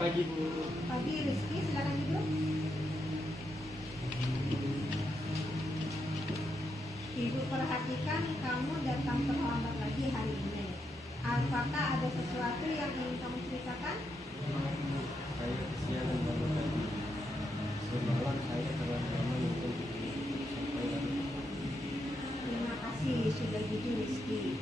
pagi Bu. Pagi Rizky, silakan duduk. Ibu perhatikan kamu datang terlambat lagi hari ini. Apakah ada sesuatu yang ingin kamu ceritakan? Saya kesiangan banget tadi. Semalam saya terlalu lama untuk sampai lagi. Terima kasih sudah jujur Rizky.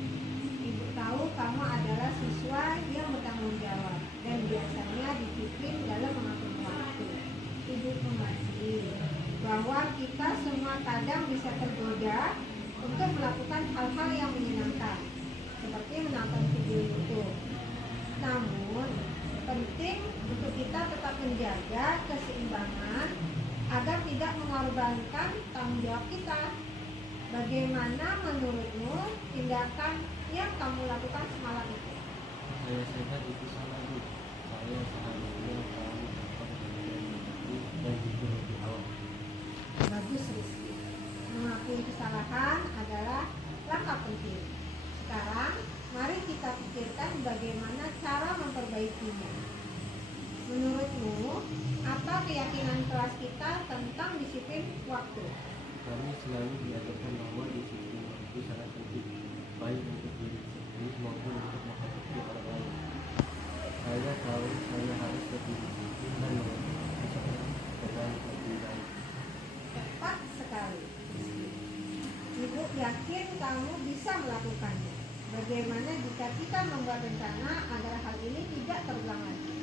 Ibu tahu kamu adalah siswa yang bertanggung jawab dan biasanya disiplin dalam mengatur waktu. Ibu mengerti bahwa kita semua kadang bisa tergoda untuk melakukan hal-hal yang menyenangkan, seperti menonton video YouTube. Namun, penting untuk kita tetap menjaga keseimbangan agar tidak mengorbankan tanggung jawab kita. Bagaimana menurutmu tindakan yang kamu lakukan semalam itu? Saya sehat itu salah Bu. Saya seharusnya tahu dan jujur lebih awal. Bagus Rizky. Mengakui kesalahan adalah langkah penting. Sekarang, mari kita pikirkan bagaimana cara memperbaikinya. Menurutmu, apa keyakinan kelas kita tentang disiplin waktu? Kami selalu diajarkan bahwa disiplin waktu sangat penting, baik untuk diri sendiri maupun untuk menghadapi orang lain. Saya tahu saya harus lebih disiplin dan mengatur dengan lebih baik. Tepat sekali. Ibu yakin kamu bisa melakukannya. Bagaimana jika kita membuat rencana agar hal ini tidak terulang lagi?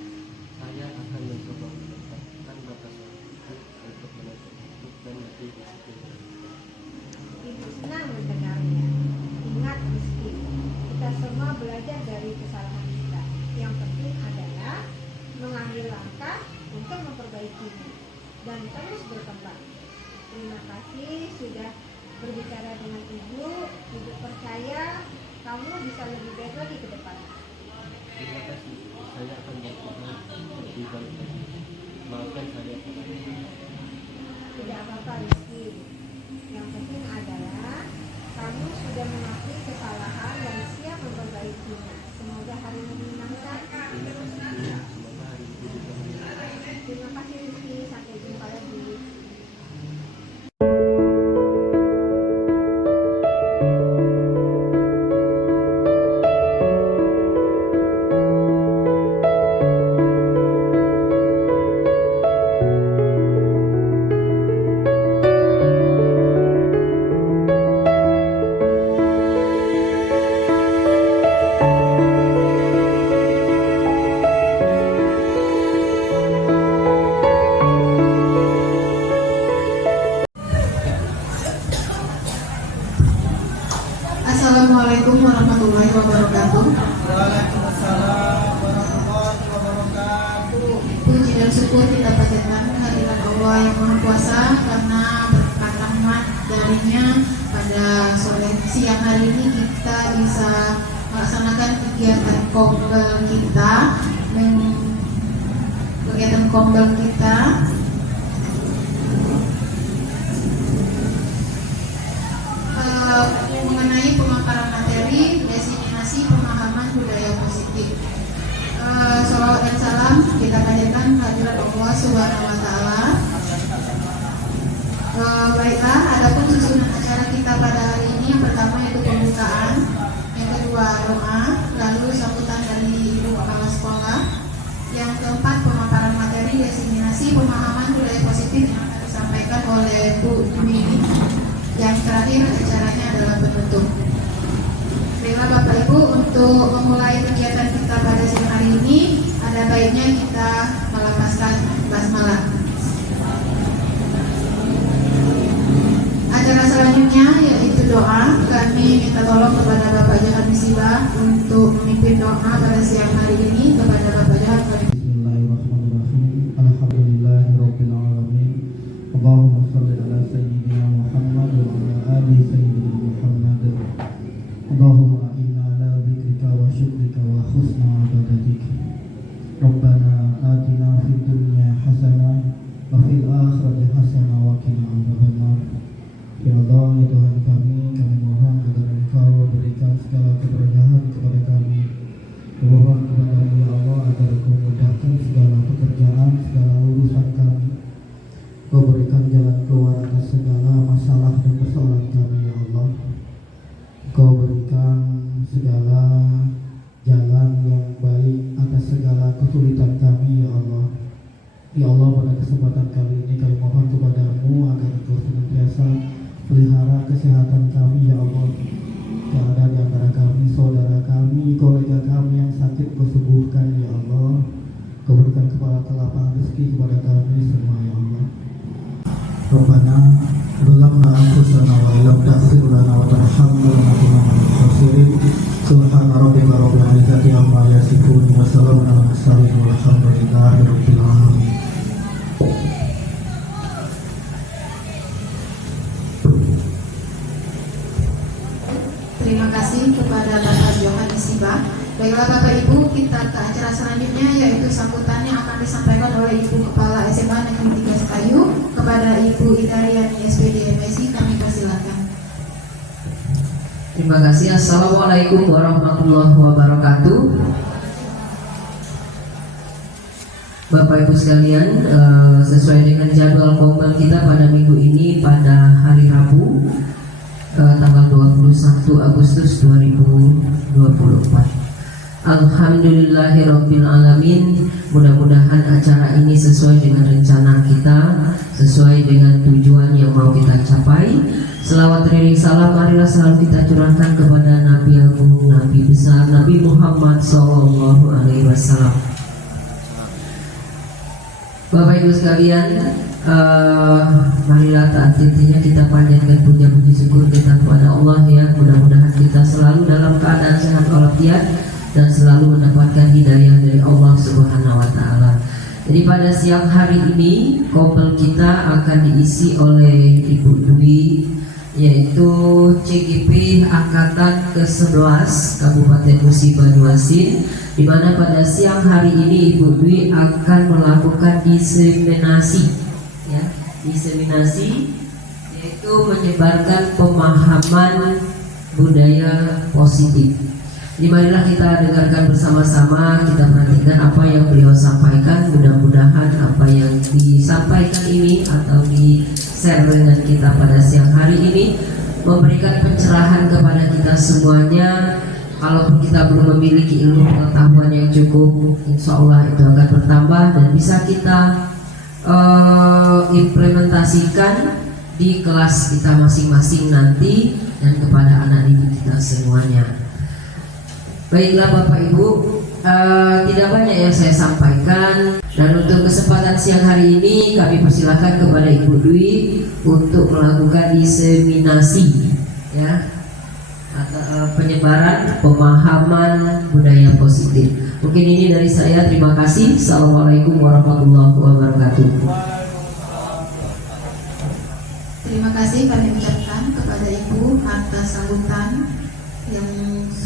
Saya akan mencoba menetapkan batasan untuk menentukan waktu dan lebih disiplin. Ibu senang mendengarnya. Ingat Rizky, kita semua belajar dari kesalahan kita. Yang penting adalah mengambil langkah untuk memperbaikinya dan terus berkembang. Terima kasih sudah berbicara dengan Ibu. Ibu percaya kamu bisa lebih baik lagi ke depan. Terima kasih. Saya akan berusaha lebih baik lagi. Maafkan saya kemarin. Tidak apa-apa Rizky. Yang penting adalah kamu sudah mengakui kesalahan dan siap memperbaikinya. Semoga hari ini menyenangkan. Terima kasih Bu. Semoga hari ini juga menyenangkan. Terima kasih Rizky. Sampai jumpa lagi. Assalamualaikum warahmatullahi wabarakatuh. Waalaikumsalam warahmatullahi wabarakatuh. Puji dan syukur kita panjatkan kehadirat Allah yang Maha Kuasa karena berkat rahmat darinya pada sore siang hari ini kita bisa melaksanakan kegiatan kombel kita. Kegiatan kombel kita mengenai pemaparan materi desiminasi pemahaman budaya positif. Sholawat dan salam kita panjatkan hadirat Allah Subhanahu wa Ta'ala. Baiklah, adapun susunan acara kita pada hari ini yang pertama yaitu pembukaan, yang kedua doa, lalu sambutan dari ibu kepala sekolah, yang keempat pemaparan materi desiminasi pemahaman budaya positif yang akan disampaikan oleh Bu Dwi. Yang terakhir acaranya adalah penutup. Baiklah Bapak Ibu, untuk memulai kegiatan kita pada siang hari ini, ada baiknya kita melapaskan basmalah. Acara selanjutnya yaitu doa. Kami minta tolong kepada Bapak Jahat Misibah untuk memimpin doa pada siang hari ini kepada Bapak Jahat. Bismillahirrahmanirrahim. Alhamdulillahirabbil alamin. Allahumma shalli ala sayyidina Muhammad wa ala ali sayyidina Muhammad. Allahumma inna ala dzikrika wa syukrika wa husna ibadatik. Rabbana atina fid dunya hasanah wa fil akhirati hasanah wa qina adzabannar. Ya Allah, ya Tuhan kami mohon agar Engkau berikan segala keberkahan kepada kami. Mohon kepada Ya Allah kesehatan kami ya Allah. Jika ada di antara kami, saudara kami, kolega kami yang sakit, Kau sembuhkan ya Allah. Kau berikan kelapangan rezeki kepada kami semua ya Allah. Rabbana zalamna anfusana wa illam taghfir lana wa tarhamna lanakunanna minal khasirin. Subhana rabbika rabbil izzati amma yasifun wa salamun alal mursalin walhamdulillahi rabbil alamin. Terima kasih kepada Bapak Johannes Siba. Baiklah Bapak Ibu, kita ke acara selanjutnya, yaitu sambutannya akan disampaikan oleh Ibu Kepala SMA Negeri 3 Sekayu kepada Ibu Idariani SPD MSI. Kami persilakan. Terima kasih. Assalamualaikum warahmatullahi wabarakatuh. Bapak Ibu sekalian, sesuai dengan jadwal komel kita pada minggu ini pada hari Rabu tanggal 21 Agustus 2024. Alhamdulillahirabbil alamin. Mudah-mudahan acara ini sesuai dengan rencana kita, sesuai dengan tujuan yang mau kita capai. Selawat teriring salam marilah selalu kita curahkan kepada Nabi Agung, Nabi besar, Nabi Muhammad SAW. Bapak Ibu sekalian, marilah taat intinya kita panjatkan puji syukur kita kepada Allah ya. Mudah-mudahan kita selalu dalam keadaan sehat walafiat dan selalu mendapatkan hidayah dari Allah Subhanahu wa taala. Jadi pada siang hari ini kopel kita akan diisi oleh Ibu Dwi, yaitu CGP angkatan ke-11 Kabupaten Musi Banyuasin, di mana pada siang hari ini Ibu Dwi akan melakukan diseminasi ya, diseminasi yaitu menyebarkan pemahaman budaya positif. Jadi marilah kita dengarkan bersama-sama, kita perhatikan apa yang beliau sampaikan. Mudah-mudahan apa yang disampaikan ini atau di-share dengan kita pada siang hari ini memberikan pencerahan kepada kita semuanya. Kalaupun kita belum memiliki ilmu pengetahuan yang cukup, insya Allah itu akan bertambah dan bisa kita implementasikan di kelas kita masing-masing nanti dan kepada anak didik kita semuanya. Baiklah Bapak Ibu, tidak banyak yang saya sampaikan, dan untuk kesempatan siang hari ini kami persilakan kepada Ibu Dwi untuk melakukan diseminasi ya, atau penyebaran pemahaman budaya positif. Mungkin ini dari saya, terima kasih. Assalamualaikum warahmatullahi wabarakatuh. Terima kasih kami ucapkan kepada Ibu atas sambutan yang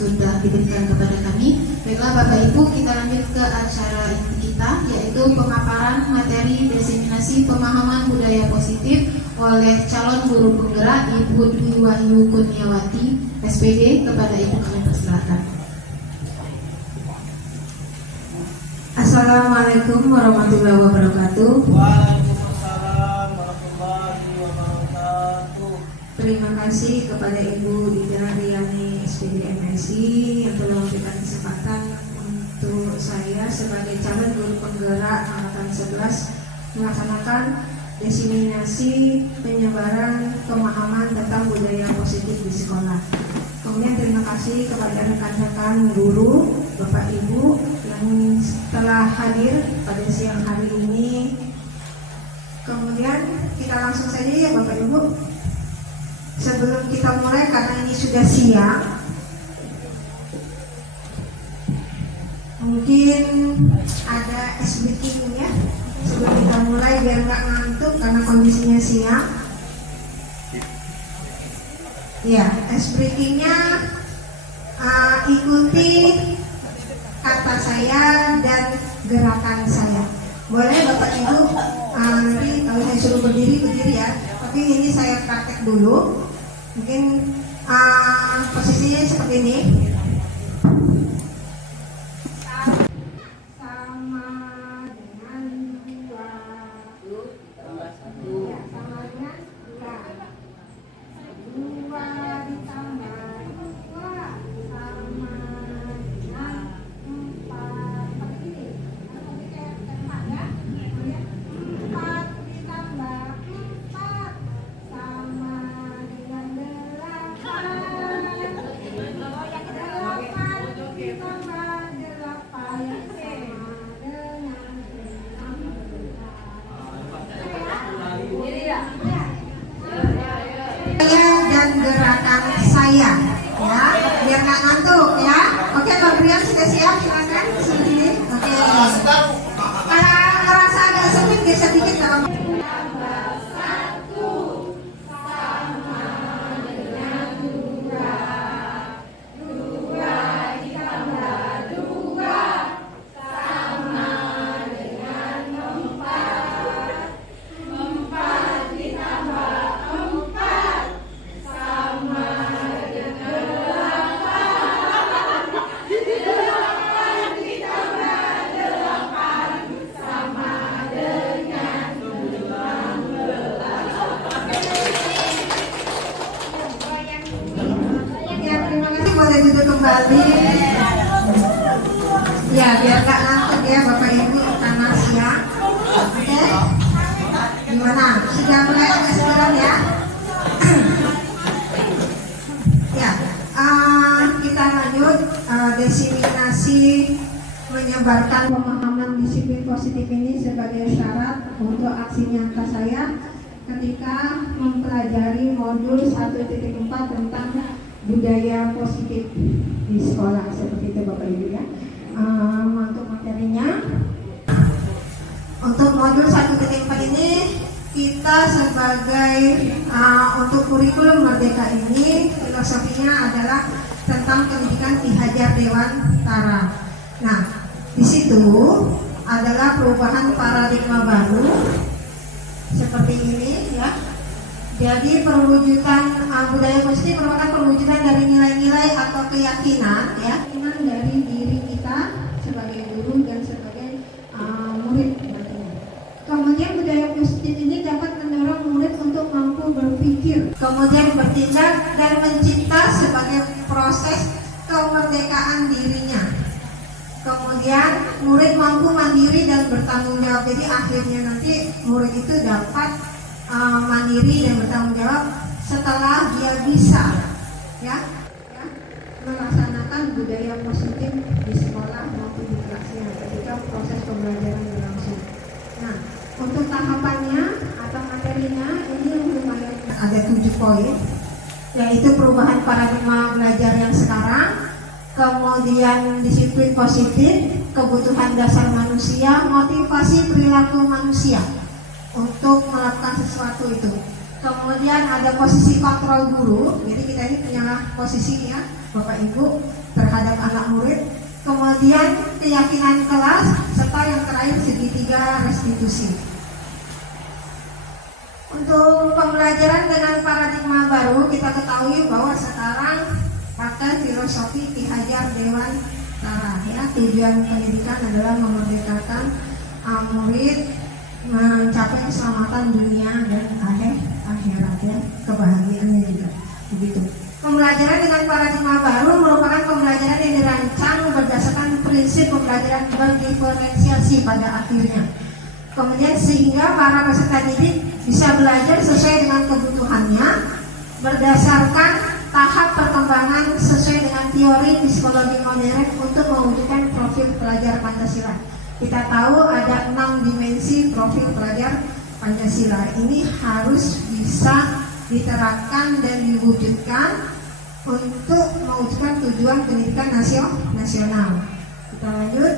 sudah diberikan kepada kami. Baiklah Bapak Ibu, kita lanjut ke acara inti kita, yaitu pemaparan materi diseminasi pemahaman budaya positif oleh calon guru penggerak Ibu Dwi Wahyu Kurniawati SPD. Kepada Ibu kami persilakan. Assalamualaikum warahmatullahi wabarakatuh. Waalaikumsalam warahmatullahi wabarakatuh. Terima kasih kepada Ibu Idariani SPD MSI yang telah memberikan kesempatan untuk saya sebagai calon guru penggerak angkatan 11 melaksanakan diseminasi penyebaran pemahaman tentang budaya positif di sekolah. Kemudian terima kasih kepada rekan-rekan guru, Bapak Ibu yang telah hadir pada siang hari ini. Kemudian kita langsung saja ya Bapak Ibu. Sebelum kita mulai, karena ini sudah siang, mungkin ada ice breaking ya sebelum kita mulai biar nggak ngantuk karena kondisinya siang. Ya, ice breakingnya ikuti kata saya dan gerakan saya. Boleh Bapak Ibu, nanti kalau saya suruh berdiri ya. Tapi ini saya praktek dulu. Mungkin posisinya seperti ini. Sama dengan 2. Ya, sama dengan 2. 2 ditambah 2 sama dengan 4. Seperti ini. Nanti kayak 4 ya. 4 ditambah 4 sama dengan 8. dan gerakan saya, ya, biar nggak ngantuk ya. Oke, Mbak Brian sudah siap, silakan sini. Oke. Kalau ngerasa agak sempit geser dikit kalau. Boleh duduk kembali. Ya, biar gak ngantuk ya Bapak Ibu karena siang. Oke. Gimana? Sudah mulai agak sekarang ya? Ya, kita lanjut diseminasi menyebarkan pemahaman disiplin positif ini sebagai syarat untuk aksi nyata saya ketika mempelajari modul 1.4 tentang budaya positif di sekolah, seperti itu Bapak Ibu ya. Untuk materinya, untuk modul 1.4 ini kita sebagai untuk kurikulum Merdeka ini filosofinya adalah tentang pendidikan Ki Hajar Dewantara. Nah, di situ adalah perubahan paradigma baru seperti ini ya. Jadi perwujudan budaya positif merupakan perwujudan dari nilai-nilai atau keyakinan ya, keyakinan dari diri kita sebagai guru dan sebagai murid nantinya. Kemudian budaya positif ini dapat mendorong murid untuk mampu berpikir, kemudian bertindak dan mencipta sebagai proses kemerdekaan dirinya. Kemudian murid mampu mandiri dan bertanggung jawab. Jadi akhirnya nanti murid itu dapat mandiri dan bertanggung jawab setelah dia bisa ya melaksanakan budaya positif di sekolah maupun di kelasnya ketika proses pembelajaran berlangsung. Nah, untuk tahapannya atau materinya ini lumayan ada 7 poin, yaitu perubahan paradigma belajar yang sekarang, kemudian disiplin positif, kebutuhan dasar manusia, motivasi perilaku manusia untuk melakukan sesuatu itu. Kemudian ada posisi kontrol guru, jadi kita ini punya posisi ya Bapak Ibu terhadap anak murid. Kemudian keyakinan kelas, serta yang terakhir segitiga restitusi. Untuk pembelajaran dengan paradigma baru, kita ketahui bahwa sekarang pakai filosofi Ki Hajar Dewantara ya. Tujuan pendidikan adalah memerdekakan murid mencapai keselamatan dunia dan akhirat ya, kebahagiaannya juga begitu. Pembelajaran dengan paradigma baru merupakan pembelajaran yang dirancang berdasarkan prinsip pembelajaran berdiferensiasi pada akhirnya. Kemudian sehingga para peserta didik bisa belajar sesuai dengan kebutuhannya berdasarkan tahap perkembangan sesuai dengan teori psikologi modern untuk mewujudkan profil pelajar Pancasila. Kita tahu ada 6 dimensi profil pelajar Pancasila. Ini harus bisa diterapkan dan diwujudkan untuk mewujudkan tujuan pendidikan nasional. Kita lanjut.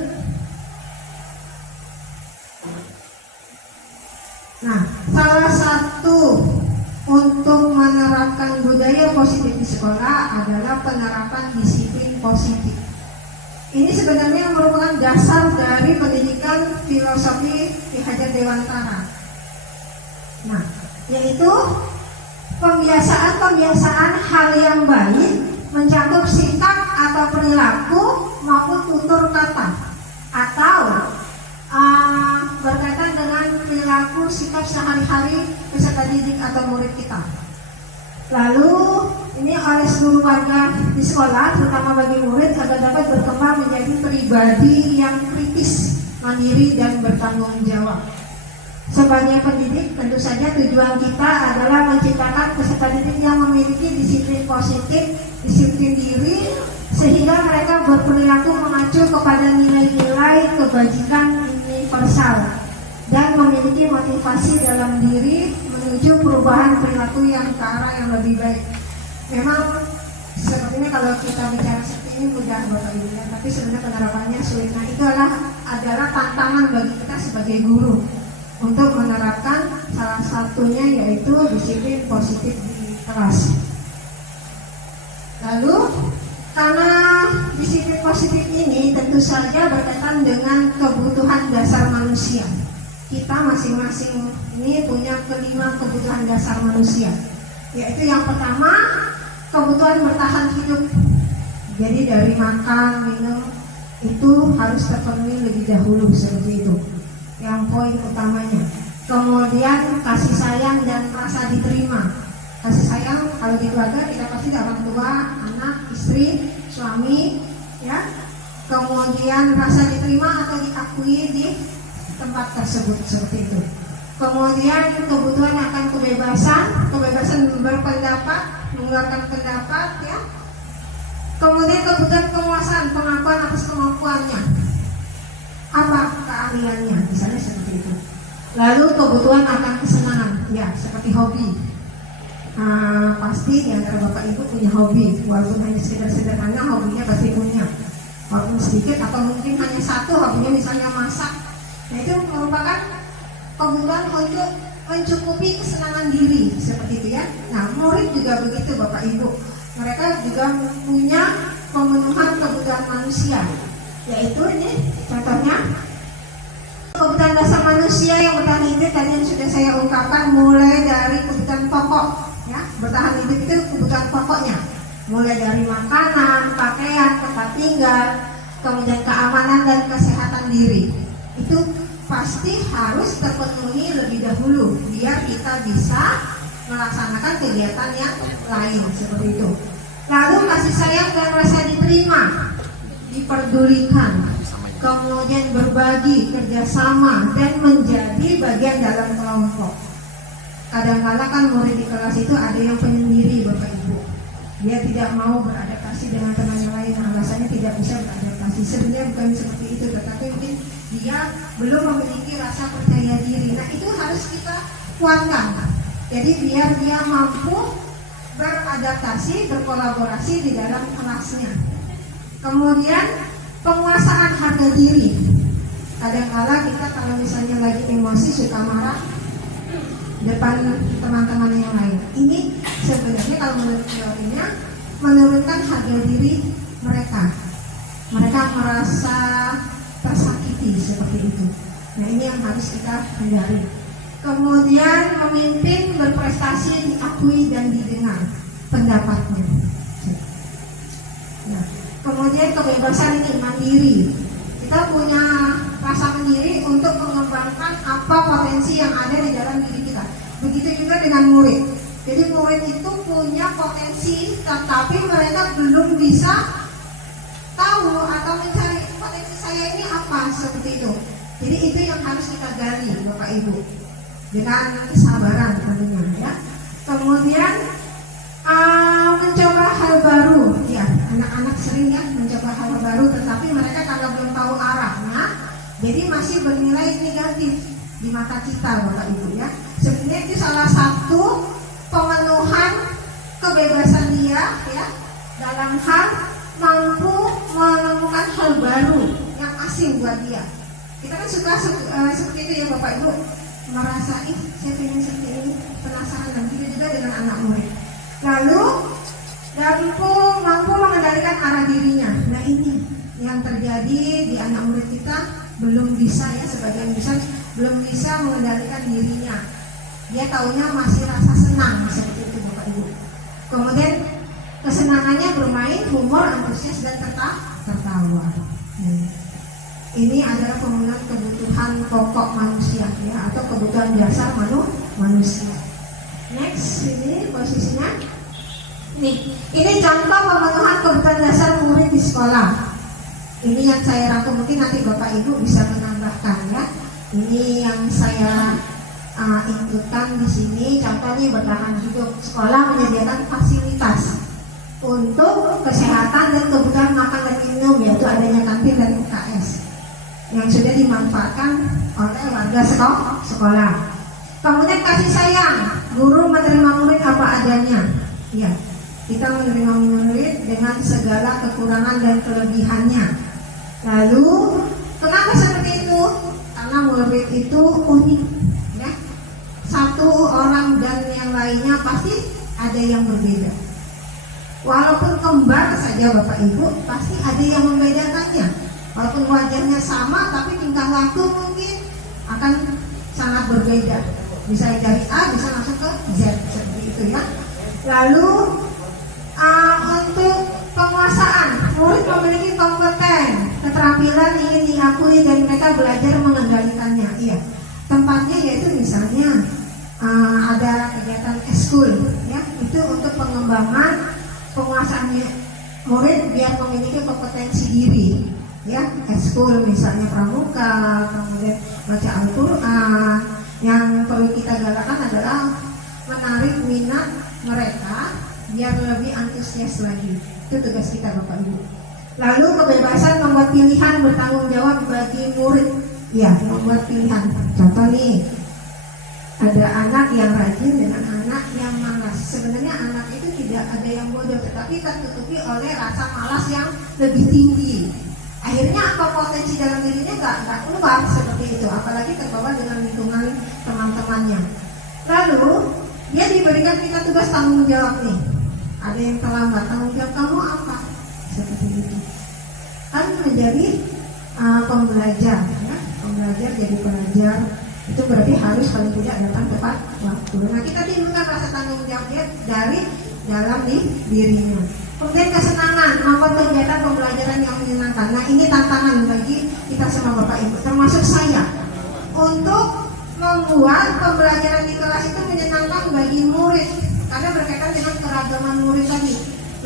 Nah, salah satu untuk menerapkan budaya positif di sekolah adalah penerapan disiplin positif. Ini sebenarnya merupakan dasar dari pendidikan filosofi Ki Hajar Dewantara. Nah, yaitu pembiasaan hal yang baik mencakup sikap atau perilaku maupun tutur kata atau berkaitan dengan perilaku sikap sehari-hari peserta didik atau murid kita. Lalu ini oleh seluruh warga di sekolah, terutama bagi murid, agar dapat berkembang menjadi pribadi yang kritis, mandiri dan bertanggung jawab. Sebagai pendidik, tentu saja tujuan kita adalah menciptakan peserta didik yang memiliki disiplin positif, disiplin diri, sehingga mereka berperilaku mengacu kepada nilai-nilai kebajikan universal dan memiliki motivasi dalam diri menuju perubahan perilaku yang ke arah yang lebih baik. Memang sepertinya kalau kita bicara seperti ini mudah Bapak Ibu ya, tapi sebenarnya penerapannya sulit. Nah, itu adalah tantangan bagi kita sebagai guru untuk menerapkan salah satunya yaitu disiplin positif di kelas. Lalu karena disiplin positif ini tentu saja berkaitan dengan kebutuhan dasar manusia. Kita masing-masing ini punya 5 kebutuhan dasar manusia, yaitu yang pertama kebutuhan bertahan hidup. Jadi dari makan, minum itu harus terpenuhi lebih dahulu seperti itu. Yang poin utamanya. Kemudian kasih sayang dan rasa diterima. Kasih sayang kalau di keluarga kita pasti orang tua, anak, istri, suami, ya. Kemudian rasa diterima atau diakui di tempat tersebut seperti itu. Kemudian kebutuhan akan kebebasan berpendapat, mengeluarkan pendapat, ya. Kemudian kebutuhan penguasaan, pengakuan atas kemampuannya, apa keahliannya, misalnya seperti itu. Lalu kebutuhan akan kesenangan, ya, seperti hobi. Pasti di antara Bapak Ibu punya hobi, walaupun hanya sekedar sederhana, hobinya pasti punya. Walaupun sedikit atau mungkin hanya satu, hobinya misalnya masak. Nah, itu merupakan kebutuhan untuk mencukupi kesenangan diri seperti itu ya. Nah, murid juga begitu Bapak Ibu. Mereka juga punya pemenuhan kebutuhan manusia, yaitu ini contohnya kebutuhan dasar manusia yang bertahan hidup tadi yang sudah saya ungkapkan, mulai dari kebutuhan pokok ya. Bertahan hidup itu kebutuhan pokoknya, mulai dari makanan, pakaian, tempat tinggal, kemudian keamanan dan kesehatan diri. Itu pasti harus terpenuhi lebih dahulu biar kita bisa melaksanakan kegiatan yang lain seperti itu. Lalu kasih sayang dan rasa diterima, diperdulikan, kemudian berbagi, kerjasama, dan menjadi bagian dalam kelompok. Kadang-kadang kan murid di kelas itu ada yang penyendiri Bapak Ibu. Dia tidak mau beradaptasi dengan teman yang lain, alasannya tidak bisa beradaptasi. Sebenarnya bukan seperti itu, tetapi mungkin dia belum memiliki rasa percaya diri. Nah, itu harus kita kuatkan. Jadi biar dia mampu beradaptasi, berkolaborasi di dalam kelasnya. Kemudian penguasaan harga diri. Kadang-kadang kita kalau misalnya lagi emosi suka marah depan teman-teman yang lain. Ini sebenarnya kalau menurut teorinya menurunkan harga diri mereka. Mereka merasa tersakiti seperti itu. Nah, ini yang harus kita hindari. Kemudian memimpin, berprestasi, diakui dan didengar pendapatnya. Nah, kemudian kebebasan ini mandiri. Kita punya rasa mandiri untuk mengembangkan apa potensi yang ada di dalam diri kita. Begitu juga dengan murid. Jadi murid itu punya potensi, tetapi mereka belum bisa tahu atau mencari potensi saya ini apa seperti itu. Jadi itu yang harus kita gali Bapak Ibu dengan kesabaran tentunya ya. Kemudian mencoba hal baru ya. Anak-anak sering ya mencoba hal baru, tetapi mereka kalau belum tahu arahnya, jadi masih bernilai negatif di mata kita Bapak Ibu ya. Sebenarnya itu salah satu pemenuhan kebebasan dia ya dalam hal mampu menemukan hal baru yang asing buat dia. Kita kan suka seperti itu ya Bapak Ibu, merasa saya pengen seperti ini, penasaran, dan juga dengan anak murid. Lalu mampu mengendalikan arah dirinya. Nah, ini yang terjadi di anak murid kita, belum bisa ya, sebagian besar belum bisa mengendalikan dirinya. Dia taunya masih rasa senang seperti itu Bapak Ibu. Kemudian kesenangannya bermain, humor, antusias, dan tertawa. Ini adalah pemenuhan kebutuhan pokok manusia ya, atau kebutuhan dasar manusia. Next, ini posisinya. Nih, ini contoh pemenuhan kebutuhan dasar murid di sekolah. Ini yang saya rangkum, mungkin nanti Bapak Ibu bisa menambahkan ya. Ini yang saya inputkan di sini. Contohnya bertahan hidup. Sekolah menyediakan fasilitas untuk kesehatan dan kebutuhan makan dan minum, yaitu adanya kantin dan UKS yang sudah dimanfaatkan oleh warga sekolah. Kemudian kasih sayang, guru menerima murid apa adanya. Ya, Kita menerima murid dengan segala kekurangan dan kelebihannya. Lalu kenapa seperti itu? Karena murid itu unik, ya. Satu orang dan yang lainnya pasti ada yang berbeda. Walaupun kembar saja Bapak Ibu, pasti ada yang membedakannya. Walaupun wajahnya sama, tapi tingkah laku mungkin akan sangat berbeda. Bisa dari A, bisa masuk ke Z, seperti itu ya. Lalu untuk penguasaan, murid memiliki kompeten, keterampilan ingin diakui dan mereka belajar mengendalikannya. Iya, tempatnya yaitu misalnya ada kegiatan eskul, ya, itu untuk pengembangan penguasaannya murid biar memiliki kompetensi diri, ya, eskul misalnya pramuka, kemudian baca Al-Quran. Yang perlu kita galakkan adalah menarik minat mereka biar lebih antusias lagi. Itu tugas kita Bapak Ibu. Lalu kebebasan membuat pilihan, bertanggung jawab bagi murid, ya, membuat pilihan. Contoh nih, ada anak yang rajin dengan anak yang malas. Sebenarnya anak itu tidak ada yang bodoh, tetapi tertutupi oleh rasa malas yang lebih tinggi. Akhirnya apa, potensi dalam dirinya nggak keluar seperti itu, apalagi terbawa dengan lingkungan teman-temannya. Lalu dia diberikan kita tugas tanggung jawab nih. Ada yang terlambat, tanggung jawab kamu apa? Seperti itu. Kan menjadi pembelajar, ya, pembelajar jadi pelajar. Itu berarti harus paling tidak datang tepat waktu. Nah, kita timbulkan rasa tanggung jawab dia dari dalam dirinya. Kemudian kesenangan, membuat kegiatan pembelajaran yang menyenangkan. Nah, ini tantangan bagi kita semua Bapak Ibu, termasuk saya, untuk membuat pembelajaran di kelas itu menyenangkan bagi murid. Karena berkaitan dengan keragaman murid tadi,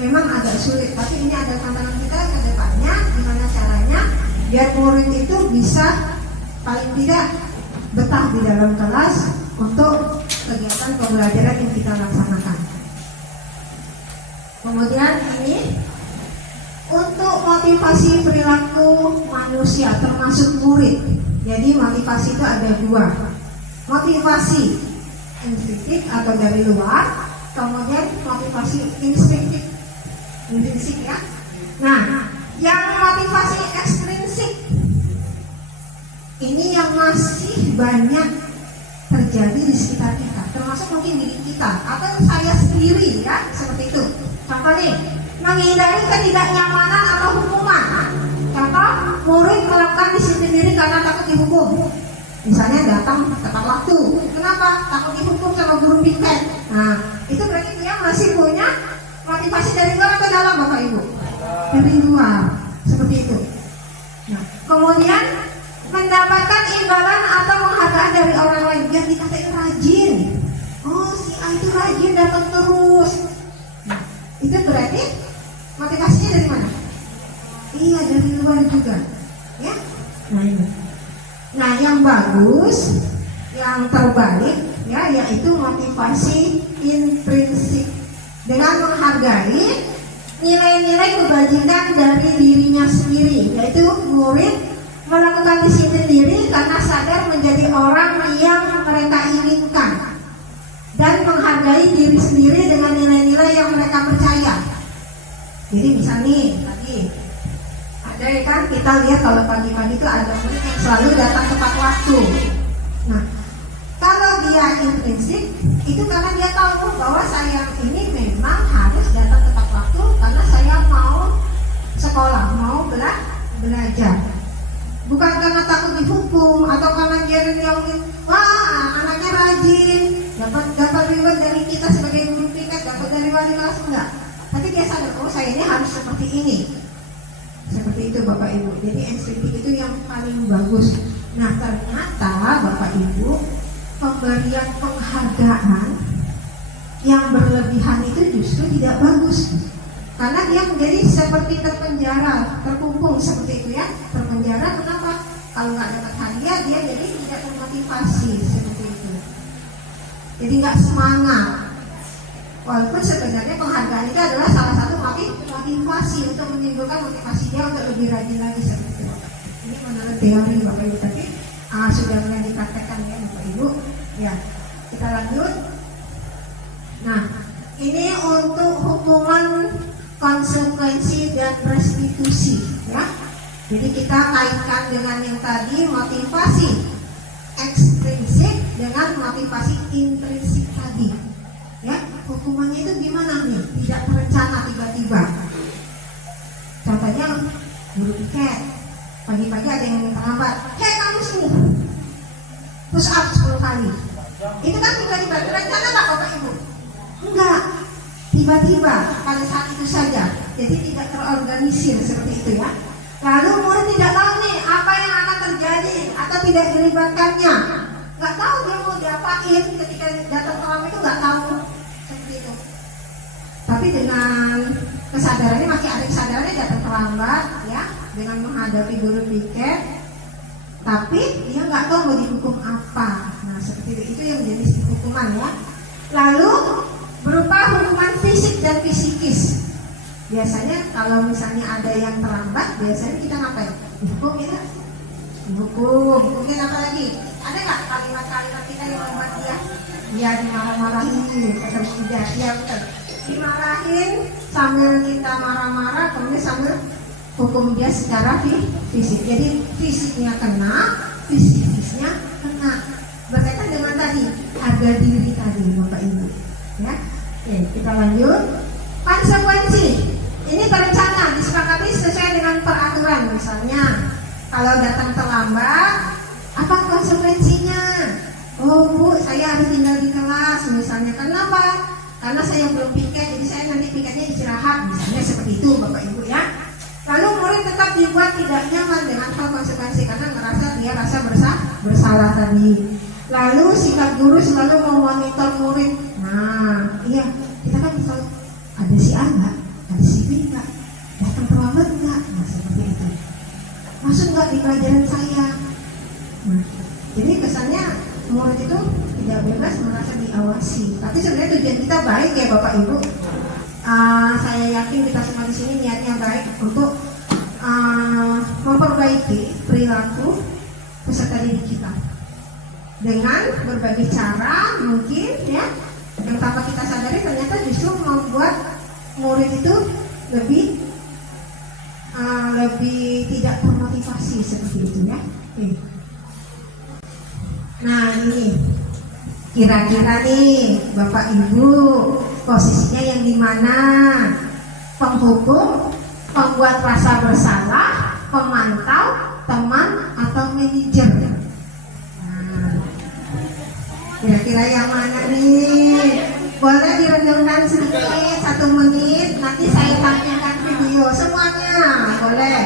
memang agak sulit. Tapi ini ada tantangan kita ke depannya, gimana caranya biar murid itu bisa paling tidak betah di dalam kelas untuk kegiatan pembelajaran yang kita laksanakan. Kemudian ini untuk motivasi perilaku manusia termasuk murid. Jadi motivasi itu ada dua. Motivasi intrinsik atau dari luar, kemudian motivasi intrinsik ya. Nah, yang motivasi ekstrinsik ini yang masih banyak terjadi di sekitar kita, termasuk mungkin diri kita atau saya sendiri ya, seperti itu. Contoh nih, menghindari ketidaknyamanan atau hukuman. Contoh, murid melakukan disiplin diri karena takut dihukum. Misalnya datang tepat waktu. Kenapa? Takut dihukum sama guru piket. Nah, itu berarti dia masih punya motivasi dari luar atau dalam Bapak Ibu? Dari luar, seperti itu. Nah, kemudian mendapatkan imbalan atau menghargaan dari orang lain biar dikatain rajin. Oh, si A itu rajin, datang terus. Nah, itu berarti motivasinya dari mana? Iya, dari luar juga, ya. Nah, ini. Nah, yang bagus, yang terbaik, ya, yaitu motivasi intrinsik dengan menghargai nilai-nilai kebajikan dari dirinya sendiri, yaitu murid melakukan disiplin diri karena sadar menjadi orang yang mereka inginkan dan menghargai diri sendiri dengan nilai-nilai yang mereka percaya. Jadi misalnya tadi ada ya kan, kita lihat kalau pagi-pagi itu ada murid yang selalu datang tepat waktu. Nah, kalau dia intrinsik itu karena dia tahu bahwa saya ini memang harus datang tepat waktu karena saya mau sekolah, mau belajar. Bukan karena takut dihukum atau karena dia ngomongin, wah anaknya rajin, dapat reward dari kita sebagai guru piket, dapat dari wali kelas, enggak. Tapi dia sadar, oh saya ini harus seperti ini. Seperti itu Bapak Ibu. Jadi instinktif itu yang paling bagus. Nah, ternyata Bapak Ibu, pemberian penghargaan yang berlebihan itu justru tidak bagus. Karena dia menjadi seperti terpenjara, terkungkung seperti itu ya. Terpenjara kenapa? Kalau nggak dapat hadiah dia jadi tidak termotivasi seperti itu. Jadi nggak semangat. Walaupun sebenarnya penghargaan itu adalah salah satu motivasi untuk menimbulkan motivasi dia untuk lebih rajin lagi seperti itu. Ini menurut teori Bapak Ibu, tapi sudah mulai dipraktekkan ya Bapak Ibu. Ya, kita lanjut. Nah, Ini untuk hukuman konsekuensi dan restitusi, ya. Jadi kita kaitkan dengan yang tadi, motivasi ekstrinsik dengan motivasi intrinsik tadi, ya. Hukumannya itu gimana nih? Tidak terencana, tiba-tiba. Contohnya guru piket, pagi-pagi ada yang terlambat, hei kamu sini, push up 10 kali. Itu kan tiba-tiba, terencana nggak Bapak Ibu? Enggak, tiba-tiba pada saat itu saja. Jadi tidak terorganisir seperti itu, ya. Lalu murid tidak tahu nih apa yang akan terjadi atau tidak dilibatkannya, nggak tahu dia mau diapain ketika datang terlambat, itu nggak tahu seperti itu. Tapi dengan kesadarannya, masih ada kesadarannya datang terlambat, ya, dengan menghadapi guru piket, tapi dia nggak tahu mau dihukum apa. Nah seperti itu yang jenis hukuman, ya. Lalu berupa hukuman fisik dan psikis. Biasanya kalau misalnya ada yang terlambat, biasanya kita ngapain? Dihukum, ya. Dihukum. Mungkin apa lagi? Ada nggak kalimat-kalimat kita yang membuat dia dimarah-marahin, terus tidak, ya betul. Dimarahin sambil kita marah-marah, kemudian sambil hukum dia secara fisik. Jadi fisiknya kena, psikisnya kena. Berkaitan dengan tadi harga diri tadi, Bapak Ibu, ya. Oke, kita lanjut. Konsekuensi ini terencana, disepakati sesuai dengan peraturan. Misalnya kalau datang terlambat, apa konsekuensinya? Oh Bu, saya harus tinggal di kelas misalnya. Kenapa? Karena saya belum piket, jadi saya nanti piketnya istirahat, misalnya seperti itu Bapak Ibu, ya. Lalu murid tetap dibuat tidak nyaman dengan hal konsekuensi karena merasa dia rasa bersalah tadi. Lalu sikap guru selalu memonitor murid. Nah, iya, kita kan selalu ada si A nggak, ada si B nggak, datang terlambat nggak, nah seperti itu. Masuk nggak di pelajaran saya? Nah, jadi kesannya murid itu tidak bebas merasa diawasi. Tapi sebenarnya tujuan kita baik, ya Bapak Ibu. Saya yakin kita semua di sini niatnya baik untuk memperbaiki perilaku peserta didik kita dengan berbagai cara mungkin, ya, yang tanpa kita sadari ternyata justru membuat murid itu lebih tidak termotivasi seperti itu, ya. Nah ini kira-kira nih Bapak Ibu posisinya yang di mana? Penghukum, pembuat rasa bersalah, pemantau, teman, atau manajer? Nah, kira-kira yang mana nih? Boleh direnungkan sedikit 1 menit, nanti saya tampilkan video semuanya, boleh.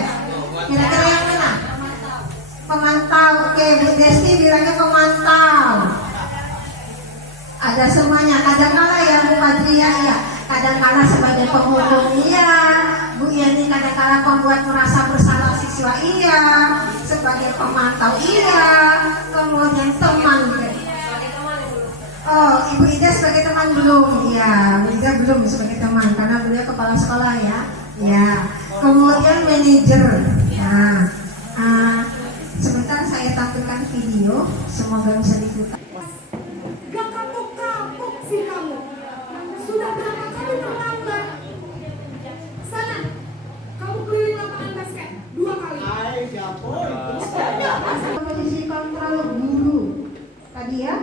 Kira-kira yang mana? Pemantau. Oke, Bu Desti bilangnya pemantau. Ada semuanya. Kadang-kala ya Bu Badria, ya. Kadang-kala sebagai penghukum, iya. Bu Yani kadang-kala pembuat merasa bersalah siswa, iya. Sebagai pemantau, iya. Kemudian teman, gitu. Oh, Ibu Ida sebagai teman belum? Iya, Bu Ida belum sebagai teman karena beliau kepala sekolah, ya. Ya. Kemudian manajer. Nah, sebentar saya tampilkan video, semoga bisa diputar. Gak kapok-kapok sih kamu. Sudah berapa kali terlambat? Sana, kamu keliling lapangan basket 2 kali. Posisi kontrol guru tadi, ya.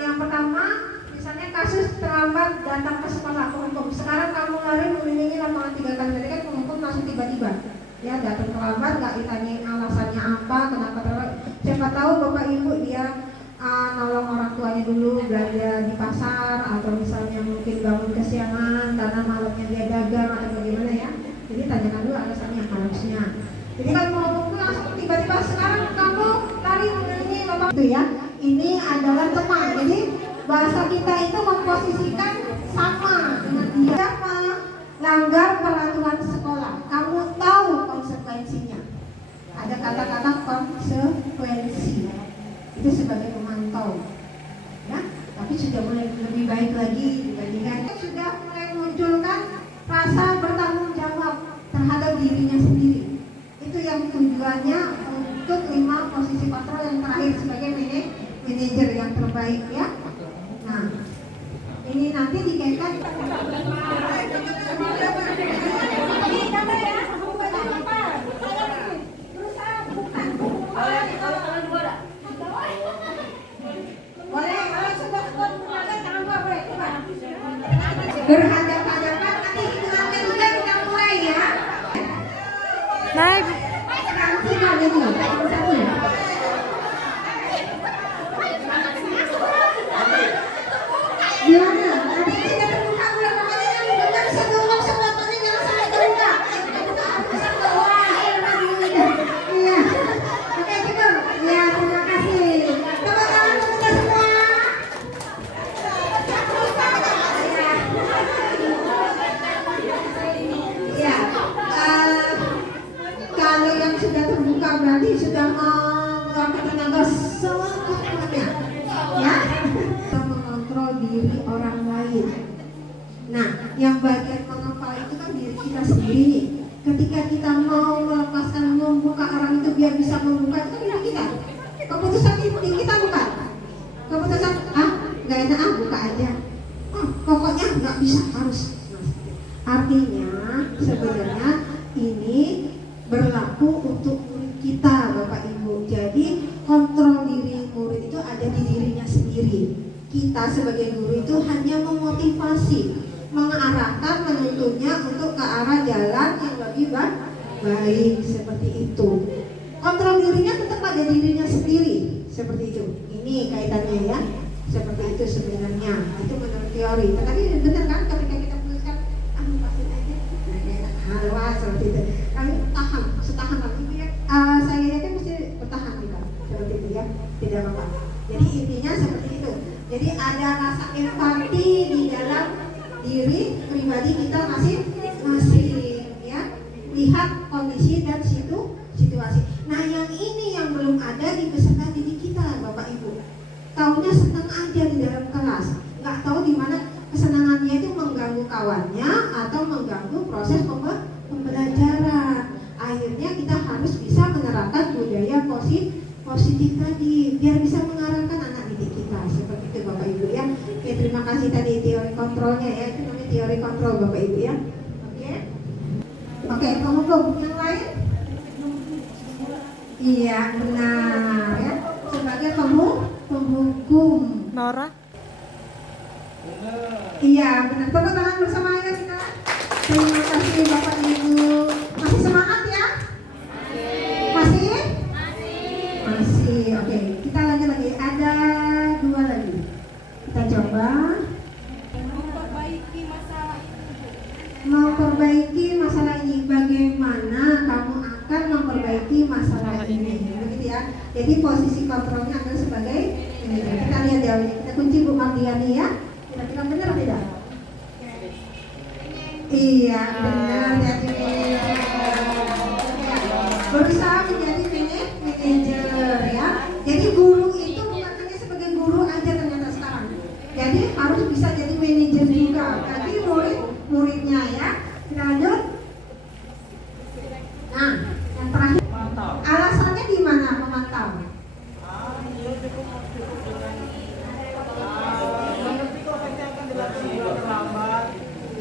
Yang pertama, misalnya kasus terlambat datang ke sekolah penghukum. Sekarang kamu lari mengelilingi lapangan 3 kali, tadi kan penghukum langsung tiba-tiba, ya, datang terlambat, nggak ditanyain alasannya apa, kenapa terlambat. Siapa tahu Bapak Ibu dia nolong orang tuanya dulu belanja di pasar, atau misalnya mungkin bangun kesiangan karena malamnya dia dagang atau bagaimana, ya. Jadi tanyakan dulu alasannya, harusnya. Jadi kan penghukum langsung tiba-tiba sekarang kamu lari mengelilingi lapangan itu, ya. Ini adalah teman. Jadi bahasa kita itu memposisikan sama dengan dia. Siapa langgar peraturan sekolah, kamu tahu konsekuensinya. Ada kata-kata konsekuensi, itu sebagai pemantau, ya. Tapi sudah mulai lebih baik lagi dibandingkan, sudah mulai munculkan rasa bertanggung jawab terhadap dirinya sendiri. Itu yang tujuannya untuk 5 posisi kontrol yang terakhir sebagai manajer yang terbaik, ya. Nah, ini nanti dikaitkan. Berhadapan-hadapan, nanti hitungan ketiga kita mulai ya. Naik. Nanti ada nih, satu. Gimana? Nanti sudah terbuka belum? Makanya yang benar bisa ngomong semuanya jangan sampai terbuka. Iya. Oke cukup. Ya terima kasih. Tepuk tangan untuk kita semua. Ya. Kalau yang sudah terbuka berarti sudah mengeluarkan tenaga semuanya. Ya. Mengontrol diri orang lain. Nah, yang bagian menghafal itu kan diri kita sendiri. Ketika kita mau melepaskan membuka orang itu biar bisa membuka itu kan diri kita. Keputusan diri kita bukan. Keputusan nggak enak buka aja. Pokoknya nggak bisa harus. Artinya sebenarnya ini berlaku untuk murid kita, Bapak Ibu. Jadi kontrol diri murid itu ada di dirinya sendiri. Kita sebagai guru itu hanya memotivasi, mengarahkan, menuntunnya untuk ke arah jalan yang lebih baik seperti itu. Kontrol dirinya tetap ada dirinya sendiri seperti itu. Ini kaitannya ya, seperti itu sebenarnya. Itu menurut teori. Tetapi benar kan ketika kita putuskan, lepasin aja, halwa seperti itu. Kami tahan, setahan lagi ya. Saya yakin mesti bertahan kita seperti itu ya, tidak apa-apa. Jadi intinya seperti itu. Jadi ada rasa empati di dalam diri pribadi kita masing-masing ya. Lihat kondisi dan situasi. Nah yang ini yang belum ada di peserta didik kita Bapak Ibu. Taunya senang aja di dalam kelas, nggak tahu di mana kesenangannya itu mengganggu kawannya atau mengganggu proses pembelajaran. Akhirnya kita harus bisa menerapkan budaya positif tadi biar bisa mengarahkan anak didik kita seperti itu Bapak Ibu ya. Oke, terima kasih tadi teori kontrolnya ya, itu namanya teori kontrol Bapak Ibu ya. Oke, penghubung yang lain? Iya benar ya, sebagai penghukum. Nora. Iya benar, tepuk tangan bersama ya kita. Terima kasih Bapak Ibu. Masih semangat ya? Masih? Masih. Oke, kita lanjut lagi. Ada 2 lagi. Kita coba. Memperbaiki masalah ini. Bagaimana kamu akan memperbaiki masalah ini? Begitu ya. Jadi posisi kontrolnya adalah sebagai ini. Kita lihat jawabnya. Kita kunci Bu Mardiani ya. Kira-kira benar atau tidak? Iya benar. Jadi berusaha menjadi manajer ya. Jadi guru itu bukan hanya sebagai guru aja ternyata sekarang. Jadi harus bisa jadi manajer juga. Jadi muridnya ya. Kita lanjut. Nah, yang terakhir. Alasannya di mana memantau?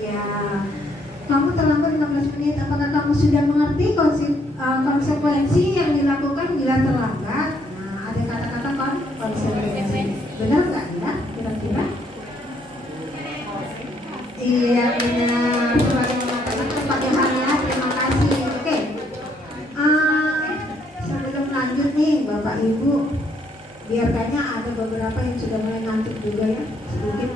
Ya. Kamu terlambat 15 menit. Apakah kamu sudah mengerti konsekuensi yang dilakukan bila terlambat? Nah, ada kata-kata konsekuensi. Benar nggak ya? Kira-kira? Iya benar. Sebagai mengatakan pakai hal ya. Terima kasih. Oke. Sebelum lanjut nih, Bapak Ibu, biarkannya ada beberapa yang sudah mulai ngantuk juga ya. Sedikit.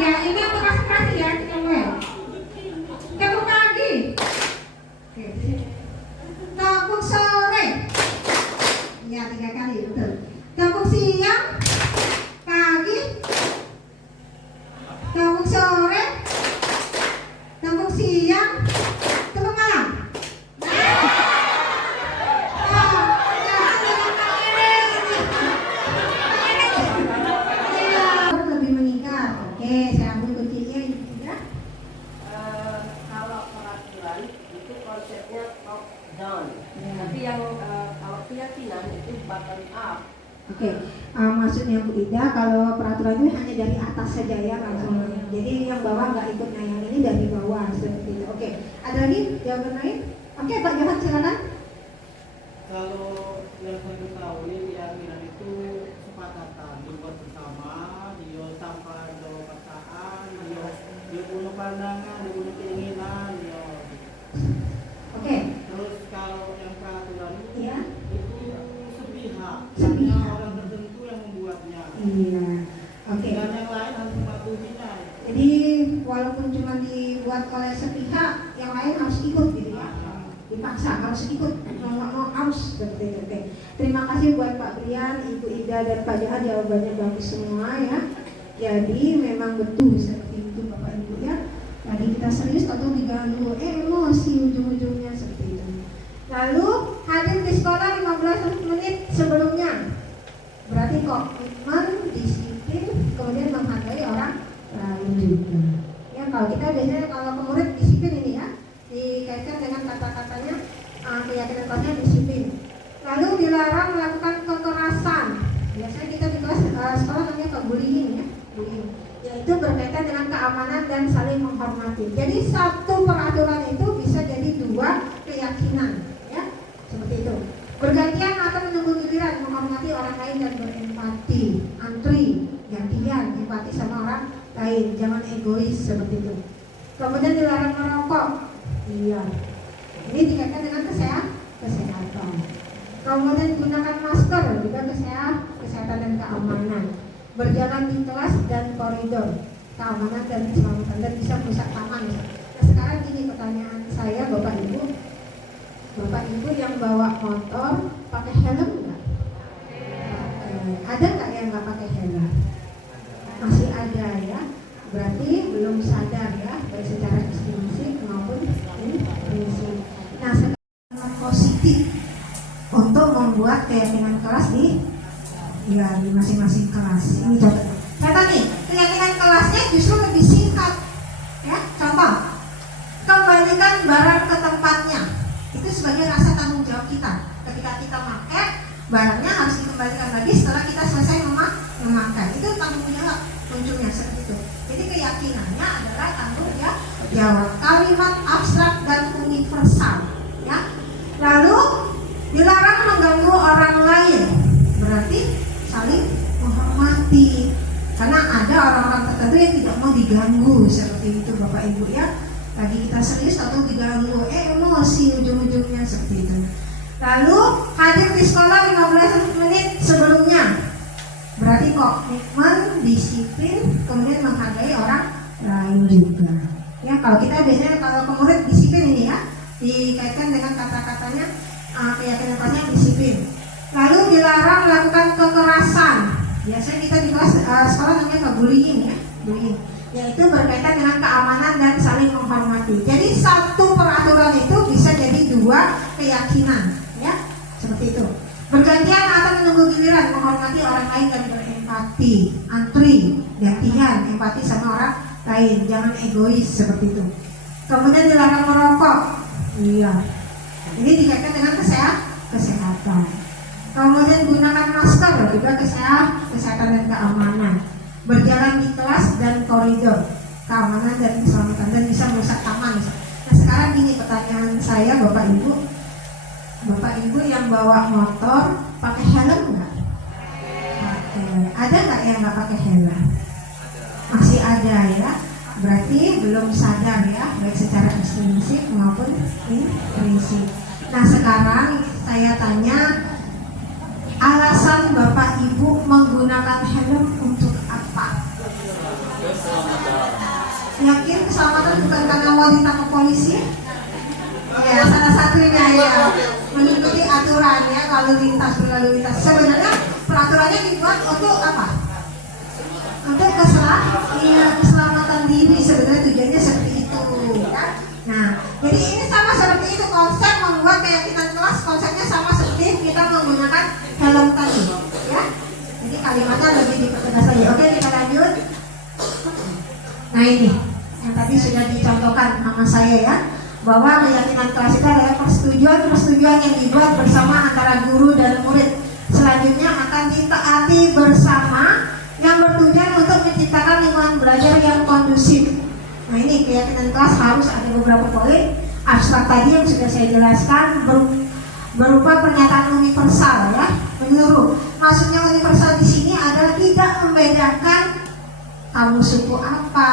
Ya, ini keras-keras ya, cewek. Tepuk pagi. Oke. Tepuk sore. Ya, 3 kali, betul. Tepuk siang, pagi, tepuk sore, tepuk siang, tepuk malam. Lebih meningkat. Oke, saya ambil kuncinya ya. Kalau peraturan itu konsepnya top down, Ya. tapi yang kalau keyakinan itu bottom up. Oke, maksudnya Bu Ida kalau peraturan ini hanya dari atas saja ya langsung. Jadi yang bawah nggak ikut, nah yang ini dari bawah seperti itu. Oke, ada lagi jawaban lain? Oke, Pak Johan silakan. Kalau yang saya ketahui keyakinan itu kesepakatan dibuat bersama, dia tanpa ada paksaan, dia punya pandangan, dia punya keinginan, dia. Oke, Terus kalau yang peraturan iya. itu sepihak, Sepihak. hanya orang tertentu yang membuatnya. Iya. Oke. Dan yang lain harus mematuhinya. Jadi walaupun cuma dibuat oleh sepihak, yang lain harus ikut gitu ya. Dipaksa harus ikut, mau harus seperti itu. Oke. Terima kasih buat Pak Brian, Ibu Ida dan Pak Johan, jawabannya bagus semua ya. Jadi memang betul seperti itu Bapak Ibu ya. Tadi kita serius atau diganggu, emosi ujung-ujungnya seperti itu. Lalu hadir di sekolah 15 menit sebelumnya. Berarti komitmen, disiplin, kemudian menghargai orang lain juga. Ya kalau kita biasanya kalau ke murid disiplin ini ya, dikaitkan dengan kata-katanya keyakinan kelasnya disiplin. Lalu dilarang melakukan kekerasan. Biasanya kita di kelas sekolah namanya bullying ya, bullying. Yaitu berkaitan dengan keamanan dan saling menghormati. Jadi satu peraturan itu bisa jadi 2 keyakinan, ya seperti itu. Bergantian atau menunggu giliran, menghormati orang lain dan berempati, antri, gantian, empati sama orang lain, jangan egois seperti itu. Kemudian dilarang merokok, iya. Ini dikaitkan dengan kesehatan. Kemudian gunakan masker, juga kesehatan dan keamanan. Berjalan di kelas dan koridor, keamanan dan keselamatan, dan bisa merusak taman. Nah sekarang gini pertanyaan saya Bapak Ibu yang bawa motor pakai helm nggak? Ada nggak yang nggak pakai helm? Masih ada ya. Berarti belum sadar ya, baik secara prinsip maupun prinsip. Nah sekarang positif untuk membuat keyakinan kelas di masing-masing kelas. Ini contoh. Kata nih, keyakinan kelasnya justru lebih singkat. Ya, contoh. Kembalikan barang ke tempatnya. Itu sebagai rasa tanggung jawab kita. Ketika kita pakai, barangnya harus dikembalikan lagi setelah kita selesai memakai. Itu tanggung jawab munculnya seperti itu. Jadi keyakinannya adalah tanggung jawab. Kalimat abstrak dan universal. Ya. Lalu dilarang mengganggu orang lain. Berarti saling menghormati. Karena ada orang-orang tertentu yang tidak mau diganggu seperti itu Bapak Ibu ya. Tadi kita serius atau diganggu, emosi ujung-ujungnya seperti itu. Lalu hadir di sekolah 15 menit sebelumnya. Berarti komitmen, disiplin, kemudian menghargai orang lain juga. Ya kalau kita biasanya kalau ke murid disiplin ini ya, dikaitkan dengan kata-katanya keyakinan kelasnya disiplin. Lalu dilarang melakukan kekerasan. Biasanya kita di kelas sekolah namanya bullying ya, bullying. Yaitu berkaitan dengan keamanan dan saling menghormati. Jadi satu peraturan itu bisa jadi 2 keyakinan, ya seperti itu. Bergantian atau menunggu giliran, menghormati orang lain dan berempati, antri, gantian, empati sama orang lain, jangan egois seperti itu. Kemudian dilarang merokok, iya. Ini dikaitkan dengan kesehatan. Kemudian gunakan masker, juga kesehatan dan keamanan. Berjalan di kelas dan koridor, keamanan dan keselamatan, dan bisa merusak taman. Nah sekarang gini pertanyaan saya Bapak Ibu yang bawa motor pakai helm nggak? Ada nggak yang nggak pakai helm? Masih ada ya. Berarti belum sadar ya, baik secara prinsip maupun prinsip. Nah sekarang saya tanya, alasan Bapak Ibu menggunakan helm untuk apa? Yakin keselamatan bukan karena wanita ke polisi? Ya, salah satunya ya mengikuti aturan ya kalau lintas berlalu lintas. Sebenarnya peraturannya dibuat untuk apa? Untuk keselamatan diri, sebenarnya tujuannya seperti itu ya. Nah, jadi ini sama seperti itu konsep membuat keyakinan kelas, konsepnya sama seperti kita menggunakan helm tadi ya. Jadi kalimatnya lebih dipertegas lagi. Oke, kita lanjut. Nah ini yang tadi sudah dicontohkan sama saya ya, bahwa keyakinan kelas itu adalah persetujuan yang dibuat bersama antara guru dan murid. Selanjutnya akan ditaati bersama yang bertujuan untuk menciptakan lingkungan belajar yang kondusif. Nah ini keyakinan kelas harus ada beberapa poin abstrak tadi yang sudah saya jelaskan, berupa pernyataan universal ya, menyeluruh. Maksudnya universal di sini adalah tidak membedakan kamu suku apa,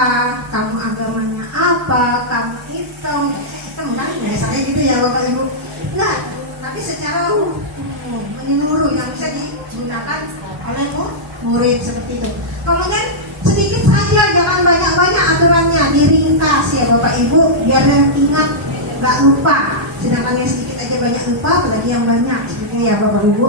kamu agamanya apa, kamu hitam kan biasanya gitu ya Bapak Ibu. Nah, tapi secara menyeluruh yang bisa digunakan oleh murid seperti itu. Kemudian sedikit saja, jangan banyak-banyak aturannya, diringkas ya Bapak Ibu, biar ingat, nggak lupa. Sedangkan yang sedikit aja banyak lupa, apalagi yang banyak seperti ya Bapak Ibu.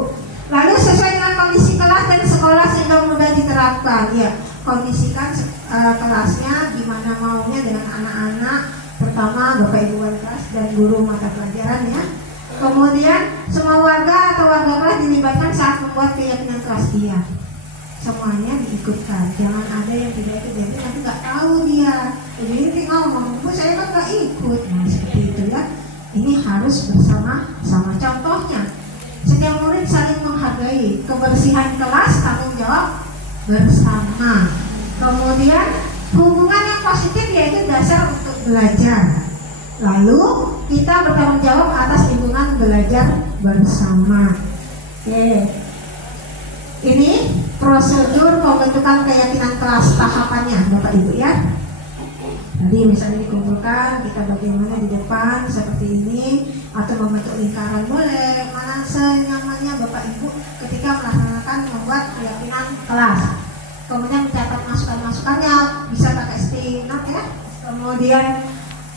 Lalu sesuai dengan kondisi kelas dan sekolah sehingga mudah diterapkan ya. Kondisikan kelasnya gimana maunya dengan anak-anak, pertama Bapak Ibu wali kelas dan guru mata pelajaran ya. Kemudian semua warga atau warga kelas dilibatkan saat membuat keyakinan kelas dia. Semuanya diikutkan, jangan ada yang tidak ikut, jadi nanti nggak tahu dia. Jadi ini ngomong, bu saya kan nggak ikut, nah seperti itu ya. Ini harus bersama-sama. Contohnya, setiap murid saling menghargai, kebersihan kelas tanggung jawab bersama. Kemudian hubungan yang positif yaitu dasar untuk belajar. Lalu kita bertanggung jawab atas lingkungan belajar bersama. Oke. Ini prosedur pembentukan keyakinan kelas tahapannya Bapak Ibu ya. Jadi misalnya dikumpulkan, kita bagaimana di depan seperti ini, atau membentuk lingkaran boleh, mana senyamannya Bapak Ibu ketika melaksanakan membuat keyakinan kelas. Kemudian mencatat masukan-masukannya, bisa pakai stick note ya. Kemudian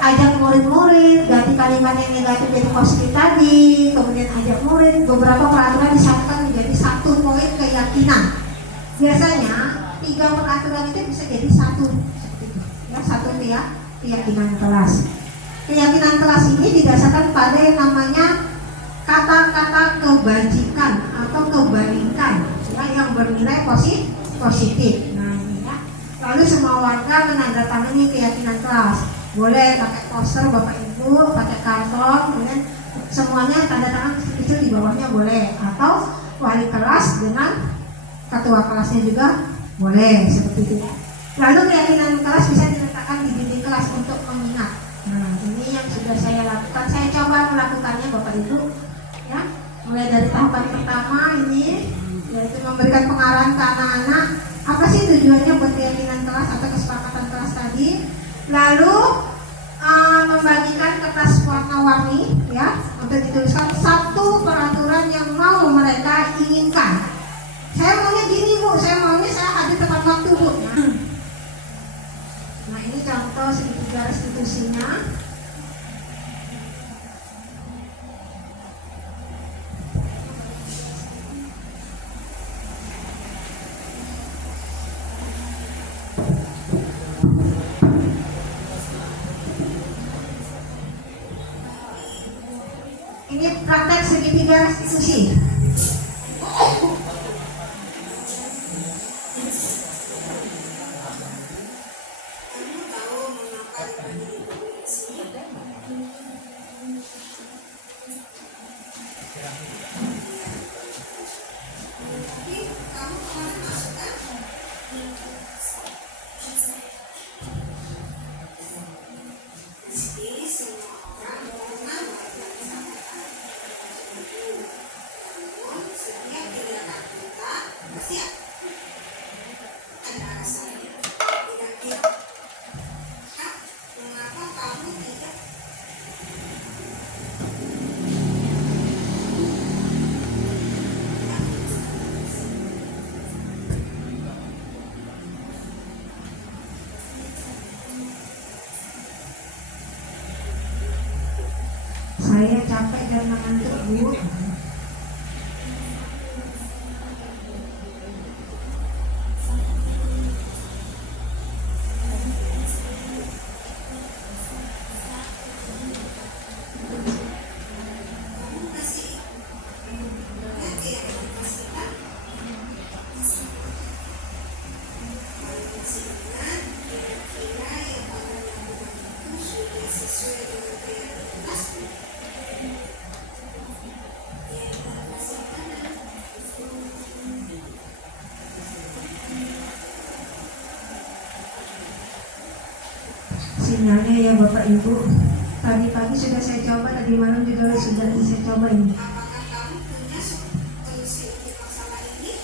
ajak murid-murid, ganti kalimat yang negatif jadi positif tadi. Kemudian ajak murid, beberapa peraturan disatukan menjadi satu poin keyakinan. Biasanya 3 peraturan itu bisa jadi satu. Ya, satu ya, keyakinan kelas. Keyakinan kelas ini didasarkan pada yang namanya kata-kata kebajikan atau kebaikan ya, yang bernilai positif. Nah ini ya. Lalu semua warga menandatangani keyakinan kelas. Boleh pakai poster Bapak Ibu, pakai karton, kemudian semuanya tanda tangan kecil di bawahnya boleh. Atau wali kelas dengan ketua kelasnya juga boleh seperti itu. Lalu keyakinan kelas bisa diletakkan di dinding kelas untuk mengingat. Nah ini yang sudah saya lakukan, saya coba melakukannya Bapak Ibu ya. Mulai dari tahapan pertama ini yaitu memberikan pengarahan ke anak-anak apa sih tujuannya buat keyakinan kelas atau kesepakatan kelas tadi. Lalu membagikan kertas warna-warni ya untuk dituliskan satu peraturan yang mau mereka inginkan. Saya maunya gini bu, saya maunya saya hadir tepat waktu bu. Nah ini contoh segitiga restitusinya. Ini praktek segitiga restitusi. udah capek dan mengantuk Bu. Sinyalnya ya Bapak Ibu, tadi pagi sudah saya coba, tadi malam juga sudah saya coba ini. Apakah kamu punya solusi untuk masalah ini?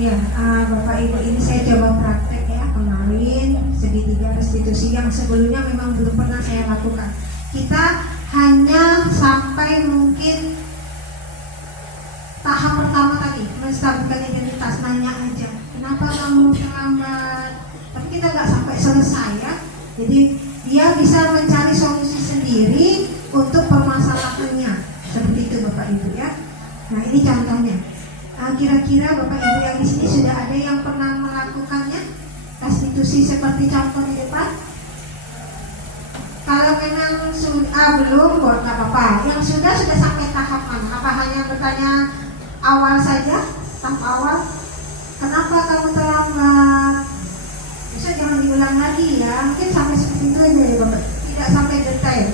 Ya, Bapak Ibu, ini saya coba praktek ya kemarin segitiga restitusi yang sebelumnya memang belum pernah saya lakukan. Kita hanya sampai mungkin tahap pertama tadi, menstabilkan identitas, nanya aja, kenapa kamu terlambat? Tapi kita nggak sampai selesai ya. Jadi dia bisa mencari solusi sendiri untuk permasalahannya. Seperti itu Bapak Ibu ya. Nah ini contohnya. Kira-kira Bapak Ibu yang di sini sudah ada yang pernah melakukannya? Restitusi seperti contoh di depan? Kalau memang sudah belum, buat nggak apa-apa. Yang sudah sampai tahap mana? Apa hanya bertanya awal saja? Tahap awal? Kenapa kamu terlambat? Bisa jangan diulang lagi ya. Mungkin sampai seperti itu aja ya Bapak. Tidak sampai detail.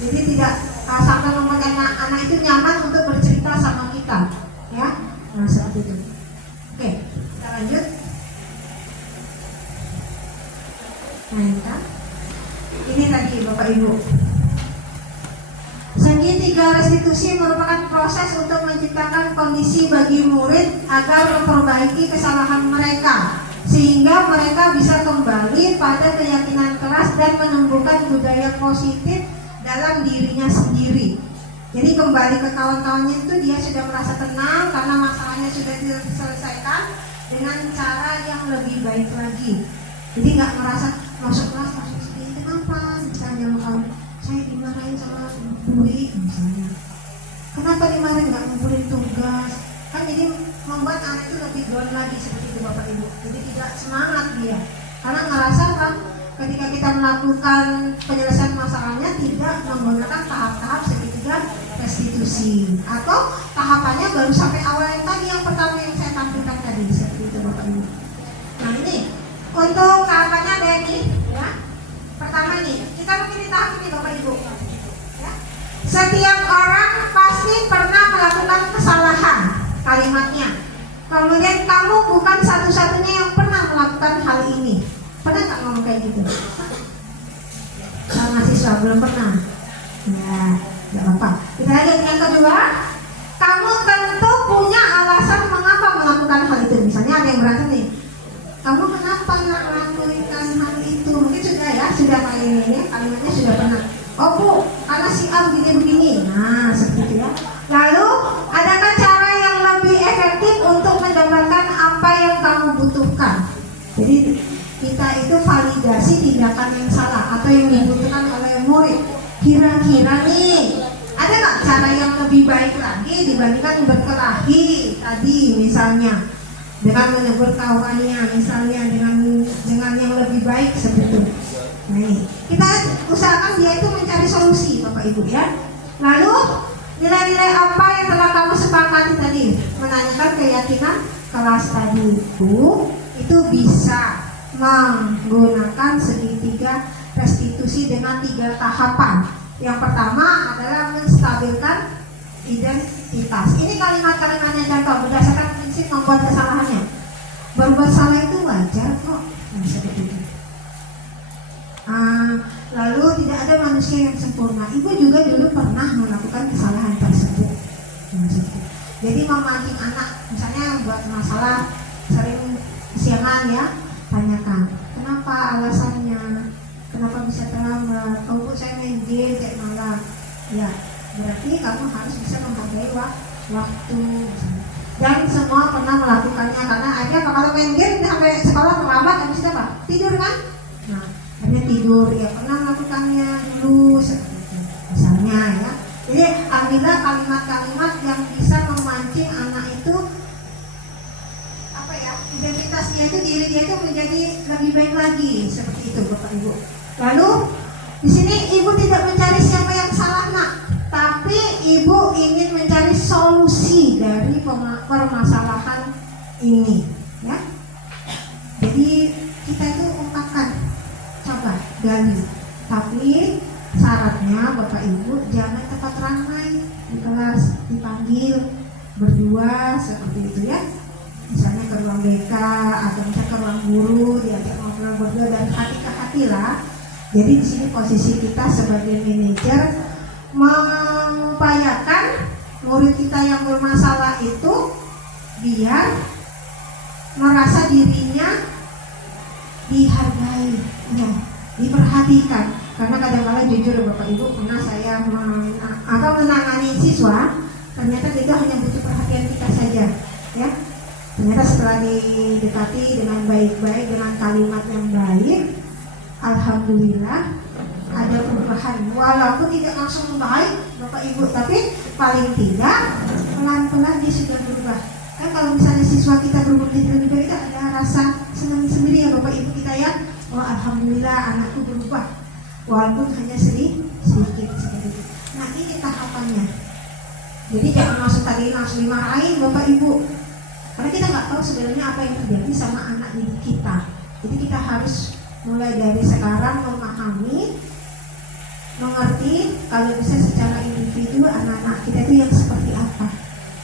Jadi tidak sampai membuat anak itu nyaman untuk bercerita sama kita, ya. Nah seperti itu. Oke, kita lanjut. Nah, ini tadi Bapak Ibu. Segitiga restitusi merupakan proses untuk menciptakan kondisi bagi murid agar memperbaiki kesalahan mereka, sehingga mereka bisa kembali pada keyakinan keras dan menumbuhkan budaya positif dalam dirinya sendiri. Jadi kembali ke kawan-kawannya itu dia sudah merasa tenang karena masalahnya sudah diselesaikan dengan cara yang lebih baik lagi. Jadi nggak merasa masuk kelas masuk sini kenapa misalnya kawan saya dimarahin sama murid misalnya. Kenapa dimarahin nggak ngumpulin tugas? Kan jadi membuat anak itu lebih down lagi seperti itu Bapak Ibu. Jadi tidak semangat dia karena ngerasa kan ketika kita melakukan penyelesaian masalahnya tidak menggunakan tahap-tahap segitiga restitusi atau tahapannya baru sampai awal yang tadi yang pertama yang saya tampilkan tadi seperti itu Bapak Ibu. Nah ini untuk tahapannya ada ini ya. Pertama nih kita mungkin di tahap ini Bapak Ibu ya. Setiap orang pasti pernah melakukan kesalahan kalimatnya. Kemudian kamu bukan satu-satunya yang pernah melakukan hal ini. Pernah nggak ngomong kayak gitu? Sama mahasiswa belum pernah. Ya, nggak apa-apa. Kita lihat yang kedua. Kamu tentu punya alasan mengapa melakukan hal itu. Misalnya ada yang berantem nih. Kamu kenapa melakukan hal itu? Mungkin sudah ya, sudah kayak ini. Kalimatnya sudah pernah. Oh Bu, karena si A begini-begini. Nah, seperti itu ya. Lalu, adakah cara yang lebih efektif untuk mendapatkan apa yang kamu butuhkan? Jadi kita itu validasi tindakan yang salah atau yang dibutuhkan oleh murid. Kira-kira nih ada nggak cara yang lebih baik lagi dibandingkan berkelahi tadi misalnya dengan menegur kawannya misalnya dengan yang lebih baik seperti itu. Nah ini kita usahakan dia itu mencari solusi Bapak Ibu ya. Lalu nilai-nilai apa yang telah kamu sepakati tadi? Menanyakan keyakinan kelas tadi itu bisa menggunakan segitiga restitusi dengan 3 tahapan. Yang pertama adalah menstabilkan identitas. Ini kalimat-kalimatnya contoh berdasarkan prinsip membuat kesalahannya. Berbuat salah itu wajar kok. Nah, seperti itu. Lalu tidak ada manusia manusia yang sempurna. Ibu juga dulu pernah melakukan kesalahan tersebut. Maksudku. Jadi memancing anak, misalnya buat masalah sering kesiangan ya, tanyakan kenapa alasannya, kenapa bisa terlambat. Oh bu, saya main game kayak malam. Ya, berarti kamu harus bisa menghargai waktu. Dan semua pernah melakukannya, karena ada kalau main game sampai sekolah terlambat, habis itu apa? Tidur kan? Nah, hanya tidur ya pernah melakukannya dulu seperti itu. Misalnya ya. Jadi ambillah kalimat-kalimat yang bisa memancing anak itu apa ya, identitas dia itu, diri dia itu menjadi lebih baik lagi, seperti itu Bapak Ibu. Lalu di sini ibu tidak mencari siapa yang salah nak, tapi ibu ingin mencari solusi dari permasalahan ini, ya. Jadi kita itu ungkapkan, coba gali, tapi syaratnya Bapak Ibu jangan tempat ramai di kelas, dipanggil berdua seperti itu ya. Misalnya ke ruang BK atau misalnya ke ruang guru, diajak ngobrol berdua dan hati ke hati lah. Jadi di sini posisi kita sebagai manajer mengupayakan murid kita yang bermasalah itu biar merasa dirinya dihargai, ya, diperhatikan. Karena kadang-kadang jujur Bapak Ibu, pernah saya menangani siswa, ternyata dia hanya butuh perhatian kita saja, ya. Ternyata setelah didekati dengan baik-baik, dengan kalimat yang baik, alhamdulillah ada perubahan. Walaupun tidak langsung baik Bapak Ibu, tapi paling tidak pelan-pelan dia sudah berubah. Kan kalau misalnya siswa kita berubah jadi lebih baik, ada rasa senang sendiri ya Bapak Ibu kita ya. Oh alhamdulillah anakku berubah, walaupun hanya sedikit seperti itu. Nah ini tahapannya. Jadi jangan langsung dimarahin Bapak Ibu, karena kita nggak tahu sebenarnya apa yang terjadi sama anak didik kita. Jadi kita harus mulai dari sekarang memahami, mengerti kalau bisa secara individu anak-anak kita itu yang seperti apa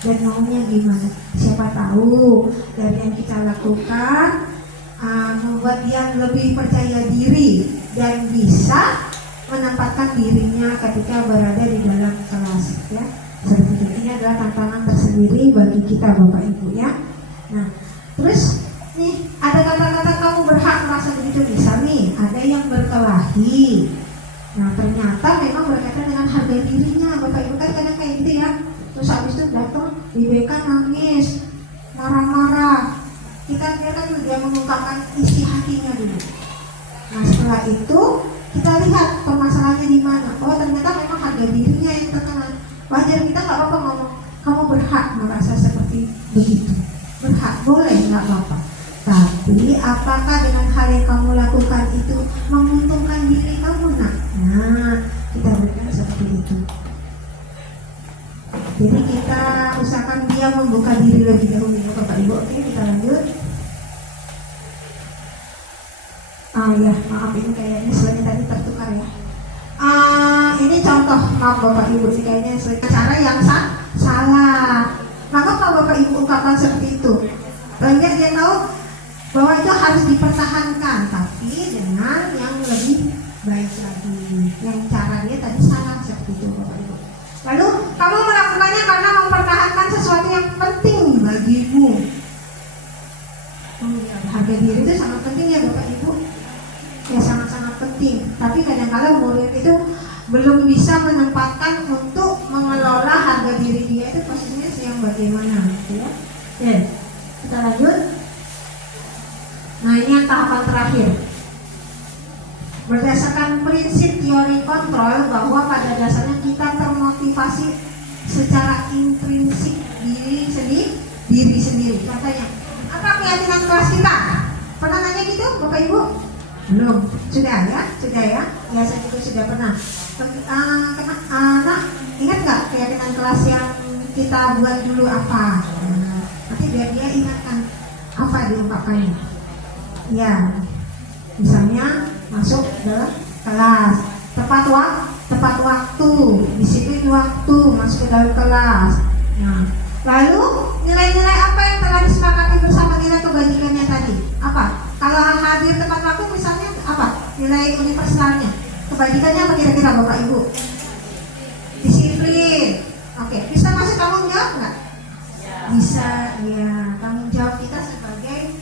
dan maunya gimana. Siapa tahu dari yang kita lakukan membuat dia lebih percaya diri dan bisa menempatkan dirinya ketika berada di dalam kelas, ya. Seperti itu. Ini adalah tantangan tersendiri bagi kita Bapak Ibu ya. Nah, terus nih ada kata-kata kamu berhak merasa begitu, bisa nih ada yang berkelahi. Nah ternyata memang berkaitan dengan harga dirinya Bapak Ibu, kan kadang kayak gitu ya. Terus habis itu datang di BK nangis, marah-marah. Kita biarkan dulu dia mengungkapkan isi hatinya dulu. Nah setelah itu kita lihat permasalahannya di mana. Oh ternyata memang harga dirinya yang terkena. Wajar, kita nggak apa-apa ngomong kamu berhak merasa seperti begitu. Berhak, boleh, nggak apa-apa. Tapi apakah dengan hal yang kamu lakukan itu menguntungkan diri kamu nak? Nah kita berikan seperti itu. Jadi kita usahakan dia membuka diri lebih dahulu ya Bapak Ibu. Oke, kita lanjut. Ya maaf ini kayaknya slide tadi tertukar ya. Ini contoh, maaf Bapak Ibu, ini kayaknya slide cara yang salah. Maka kalau Bapak Ibu ungkapkan seperti itu, biar dia tahu bahwa itu harus dipertahankan, tapi dengan yang lebih baik lagi. Yang cara dia tadi salah seperti itu Bapak Ibu. Lalu kamu melakukannya karena mempertahankan sesuatu yang penting bagimu. Harga diri itu sangat penting ya Bapak Ibu. Ya sangat-sangat penting. Tapi kadang-kadang murid itu belum bisa menempatkan untuk mengelola harga diri dia itu posisinya yang bagaimana, gitu ya. Oke, kita lanjut. Nah ini yang tahapan terakhir. Berdasarkan prinsip teori kontrol bahwa pada dasarnya kita termotivasi secara intrinsik diri sendiri. Contohnya, apa keyakinan kelas kita? Pernah nanya gitu Bapak Ibu? Belum? Sudah ya? Biasa itu sudah pernah. Nah, ingat nggak keyakinan kelas yang kita buat dulu apa? Nanti biar dia ingatkan apa diungkapkannya. Ya, misalnya masuk ke kelas, tepat waktu, disiplin waktu, masuk ke dalam kelas. Nah, lalu nilai-nilai apa yang telah disepakati bersama nilai kebajikannya tadi? Apa? Kalau hadir tepat waktu misalnya apa? Nilai universalnya. Kebajikannya apa kira-kira Bapak Ibu? Disiplin. Oke, bisa masuk tanggung jawab nggak? Bisa, ya. Tanggung jawab kita sebagai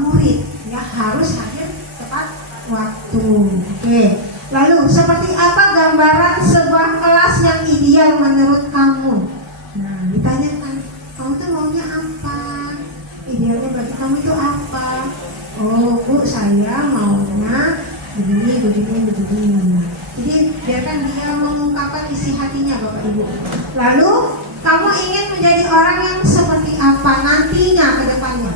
murid ya harus hadir tepat waktu. Oke. Lalu seperti apa gambaran sebuah kelas yang ideal menurut kamu? Nah, ditanyakan, kamu tuh maunya apa? Idealnya bagi kamu itu apa? Oh, Bu, saya maunya begini. Jadi biarkan dia mengungkapkan isi hatinya, Bapak Ibu. Lalu kamu ingin menjadi orang yang seperti apa nantinya ke depannya?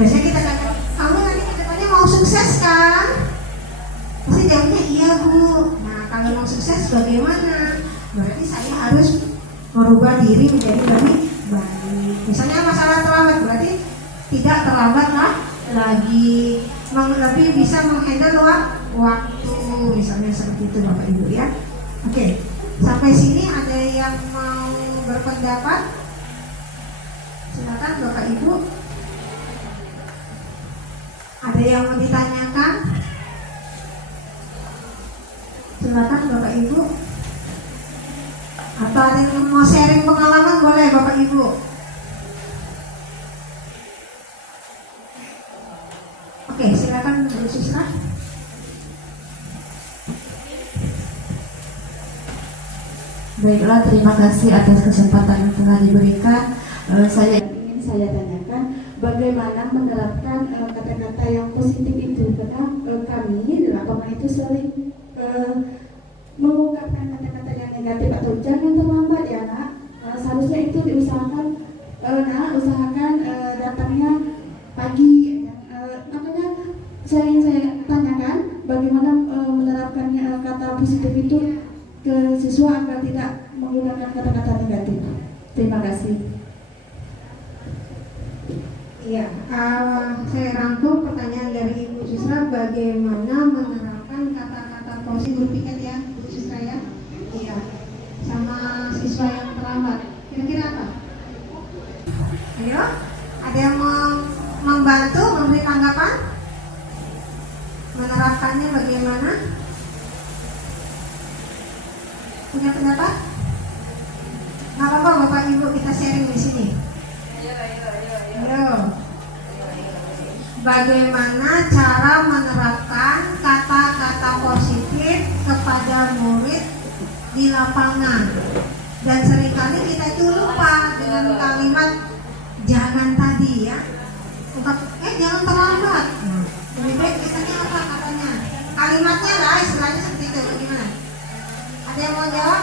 Biasanya kita katakan, kamu nanti ke depannya mau sukses kan? Pasti jawabnya iya, Bu. Nah, kalau mau sukses bagaimana? Berarti saya harus merubah diri menjadi lebih baik. Misalnya masalah terlambat, berarti tidak terlambat lah lagi, lebih bisa menghandle waktu, misalnya seperti itu Bapak Ibu ya. Oke, sampai sini ada yang mau berpendapat? Silakan Bapak Ibu. Ada yang mau ditanyakan? Silakan Bapak Ibu. Atau ada yang mau sharing pengalaman, boleh Bapak Ibu. Oke, silakan Bu Susra. Baiklah, terima kasih atas kesempatan yang telah diberikan. Saya ingin saya tanyakan bagaimana menerapkan kata-kata yang positif itu, karena kami di lapangan itu sering mengungkapkan kata-kata yang negatif atau jangan terlambat ya nak. Seharusnya itu diusahakan, usahakan datangnya pagi. Makanya saya tanyakan bagaimana menerapkan kata positif itu ke siswa agar tidak menggunakan kata-kata negatif. Terima kasih. Iya, saya rangkum pertanyaan dari Ibu Susra, bagaimana menerapkan kata-kata positif piket ya, Bu Susra ya? Iya, sama siswa yang terlambat. Kira-kira apa? Ayo, ada yang mau membantu memberi tanggapan? Menerapkannya bagaimana? Punya pendapat? Nggak apa-apa Bapak Ibu, kita sharing di sini. Ayo. Bagaimana cara menerapkan kata-kata positif kepada murid di lapangan? Dan seringkali kita itu lupa dengan kalimat jangan tadi ya. Jangan terlambat. Lebih baik biasanya apa katanya? Kalimatnya lah, istilahnya seperti itu. Bagaimana? Ada yang mau jawab?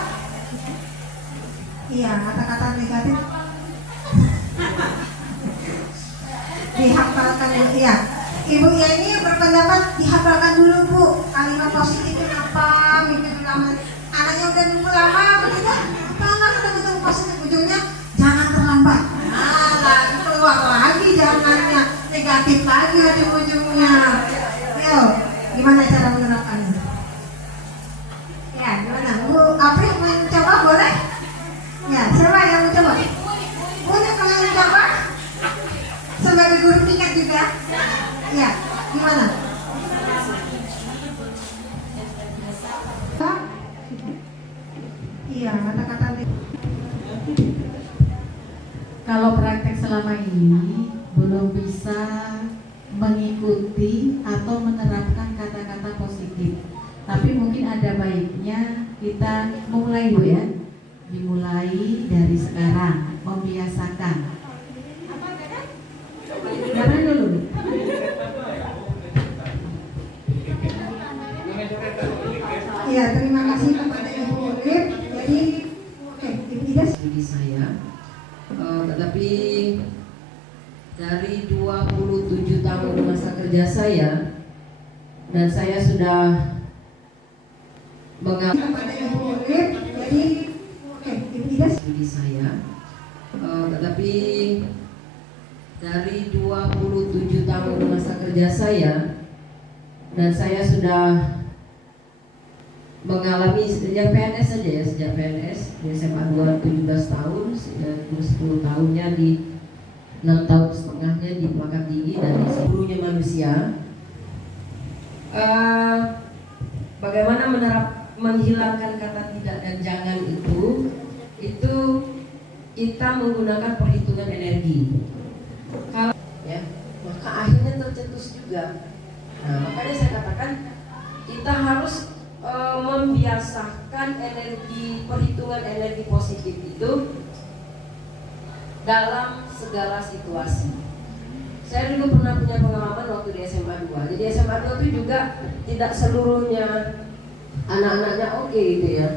Iya, kata-kata negatif dihafalkan dulu ya. Ibu ya ini berpendapat dihafalkan dulu Bu. Kalimat positifnya apa? Mimpi lama. Anaknya udah nunggu lama begitu. Apa udah ketemu positif ujungnya jangan terlambat. Nah, lagi keluar lagi jangannya negatif lagi ujung-ujungnya. Ayo, gimana cara menerapkannya? Ya, gimana? Bu April mau mencoba boleh? Ya, siapa yang mencoba? Boleh kalau mencoba? Sebagai guru tingkat juga? Ya, gimana? Iya, kata-kata kalau praktek selama ini belum bisa mengikuti atau menerapkan kata-kata positif, tapi mungkin ada baiknya kita mulai dulu ya, dimulai dari sekarang, membiasakan. Gimana dulu? Iya, terima kasih kepada Ibu Urip. Jadi, oke, Ibu Ida. Bagi saya, tetapi dari 27 tahun masa kerja saya dan saya sudah mengalami Kepada Ibu Urip. Jadi, oke, Ibu Ida. bagi saya, tetapi dari 27 tahun masa kerja saya dan saya sudah mengalami sejak PNS saja ya, sejak PNS di SMA 17 tahun, 10 tahunnya di 6 tahun setengahnya di Pelakat Tinggi dan di Gurunya Manusia. bagaimana menghilangkan kata tidak dan jangan itu kita menggunakan perhitungan energi. Kalau ya, maka akhirnya tercetus juga. Nah, makanya saya katakan kita harus membiasakan perhitungan energi positif itu dalam segala situasi. Saya dulu pernah punya pengalaman waktu di SMA 2. Jadi SMA 2 itu juga tidak seluruhnya anak-anaknya oke gitu ya.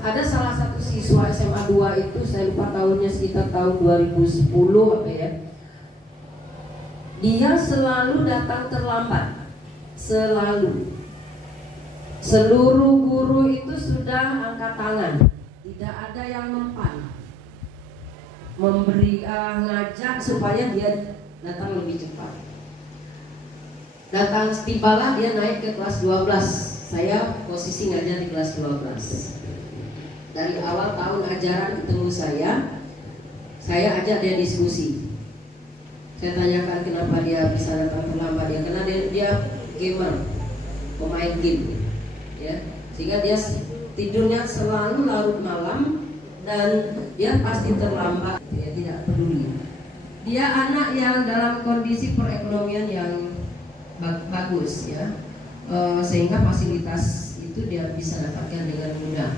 Ada salah satu siswa SMA 2 itu, saya lupa tahunnya, sekitar tahun 2010 apa ya. Dia selalu datang terlambat. Selalu. Seluruh guru itu sudah angkat tangan. Tidak ada yang mempan. Memberi ngajak supaya dia datang lebih cepat. Datang tibalah dia naik ke kelas 12. Saya posisi ngajar di kelas 12. Dari awal tahun ajaran ketemu saya ajak dia diskusi. Saya tanyakan kenapa dia bisa datang terlambat ya, karena dia gamer, pemain game, ya, sehingga dia tidurnya selalu larut malam dan dia pasti terlambat. Dia tidak peduli. Dia anak yang dalam kondisi perekonomian yang bagus, ya, sehingga fasilitas itu dia bisa dapatkan dengan mudah.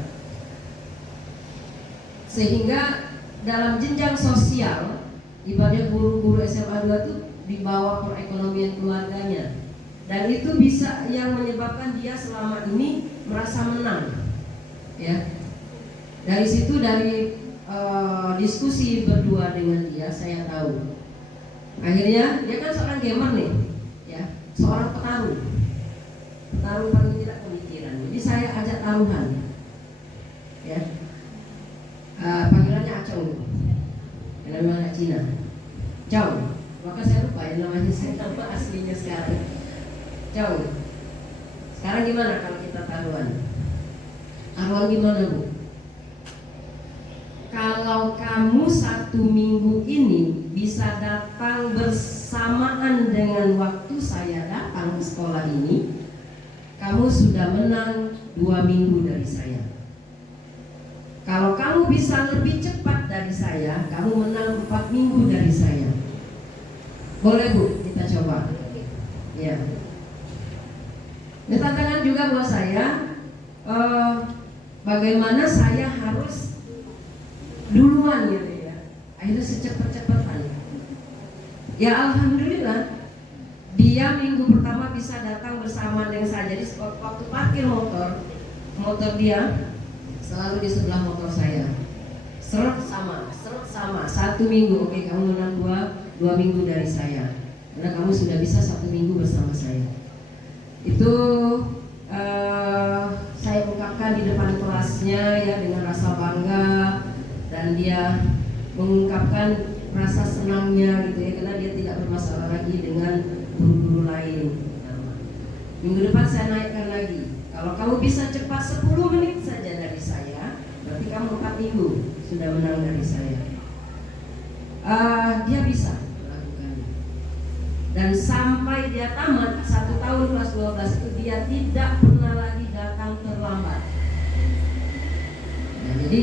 Sehingga dalam jenjang sosial, ibaratnya guru-guru SMA 2 itu di bawah perekonomian keluarganya, dan itu bisa yang menyebabkan dia selama ini merasa menang, ya. Dari situ, dari diskusi berdua dengan dia, saya tahu akhirnya dia kan seorang gamer nih, ya, seorang petarung paling tidak pemikiran. Jadi saya ajak taruhan, ya, panggilannya Acong, namanya Cina, Chow. Maka saya lupa ya namanya, saya nama aslinya sekarang. Chow, sekarang gimana kalau kita taruhan? Taruhan gimana, Bu? Kalau kamu 1 minggu ini bisa datang bersamaan dengan waktu saya datang ke sekolah ini, kamu sudah menang 2 minggu dari saya. Kalau kamu bisa lebih cepat dari saya, kamu menang 4 minggu dari saya. Boleh, Bu, kita coba. Ya. Ini tantangan juga buat saya. Bagaimana saya harus duluan gitu ya. Akhirnya secepat-cepatan. Ya alhamdulillah, dia minggu pertama bisa datang bersama dengan saya. Jadi waktu parkir motor dia selalu di sebelah motor saya. Seret sama. 1 minggu, oke, kamu menang 2 minggu dari saya. Karena kamu sudah bisa 1 minggu bersama saya. Itu saya ungkapkan di depan kelasnya ya dengan rasa bangga, dan dia mengungkapkan rasa senangnya gitu ya, karena dia tidak bermasalah lagi dengan guru-guru lain. Minggu depan saya naikkan lagi. Kalau kamu bisa cepat 10 menit saja dari saya, berarti kamu 4 minggu sudah menang dari saya. Dia bisa melakukannya. Dan sampai dia tamat 1 tahun kelas 12 itu dia tidak pernah lagi datang terlambat. Nah, jadi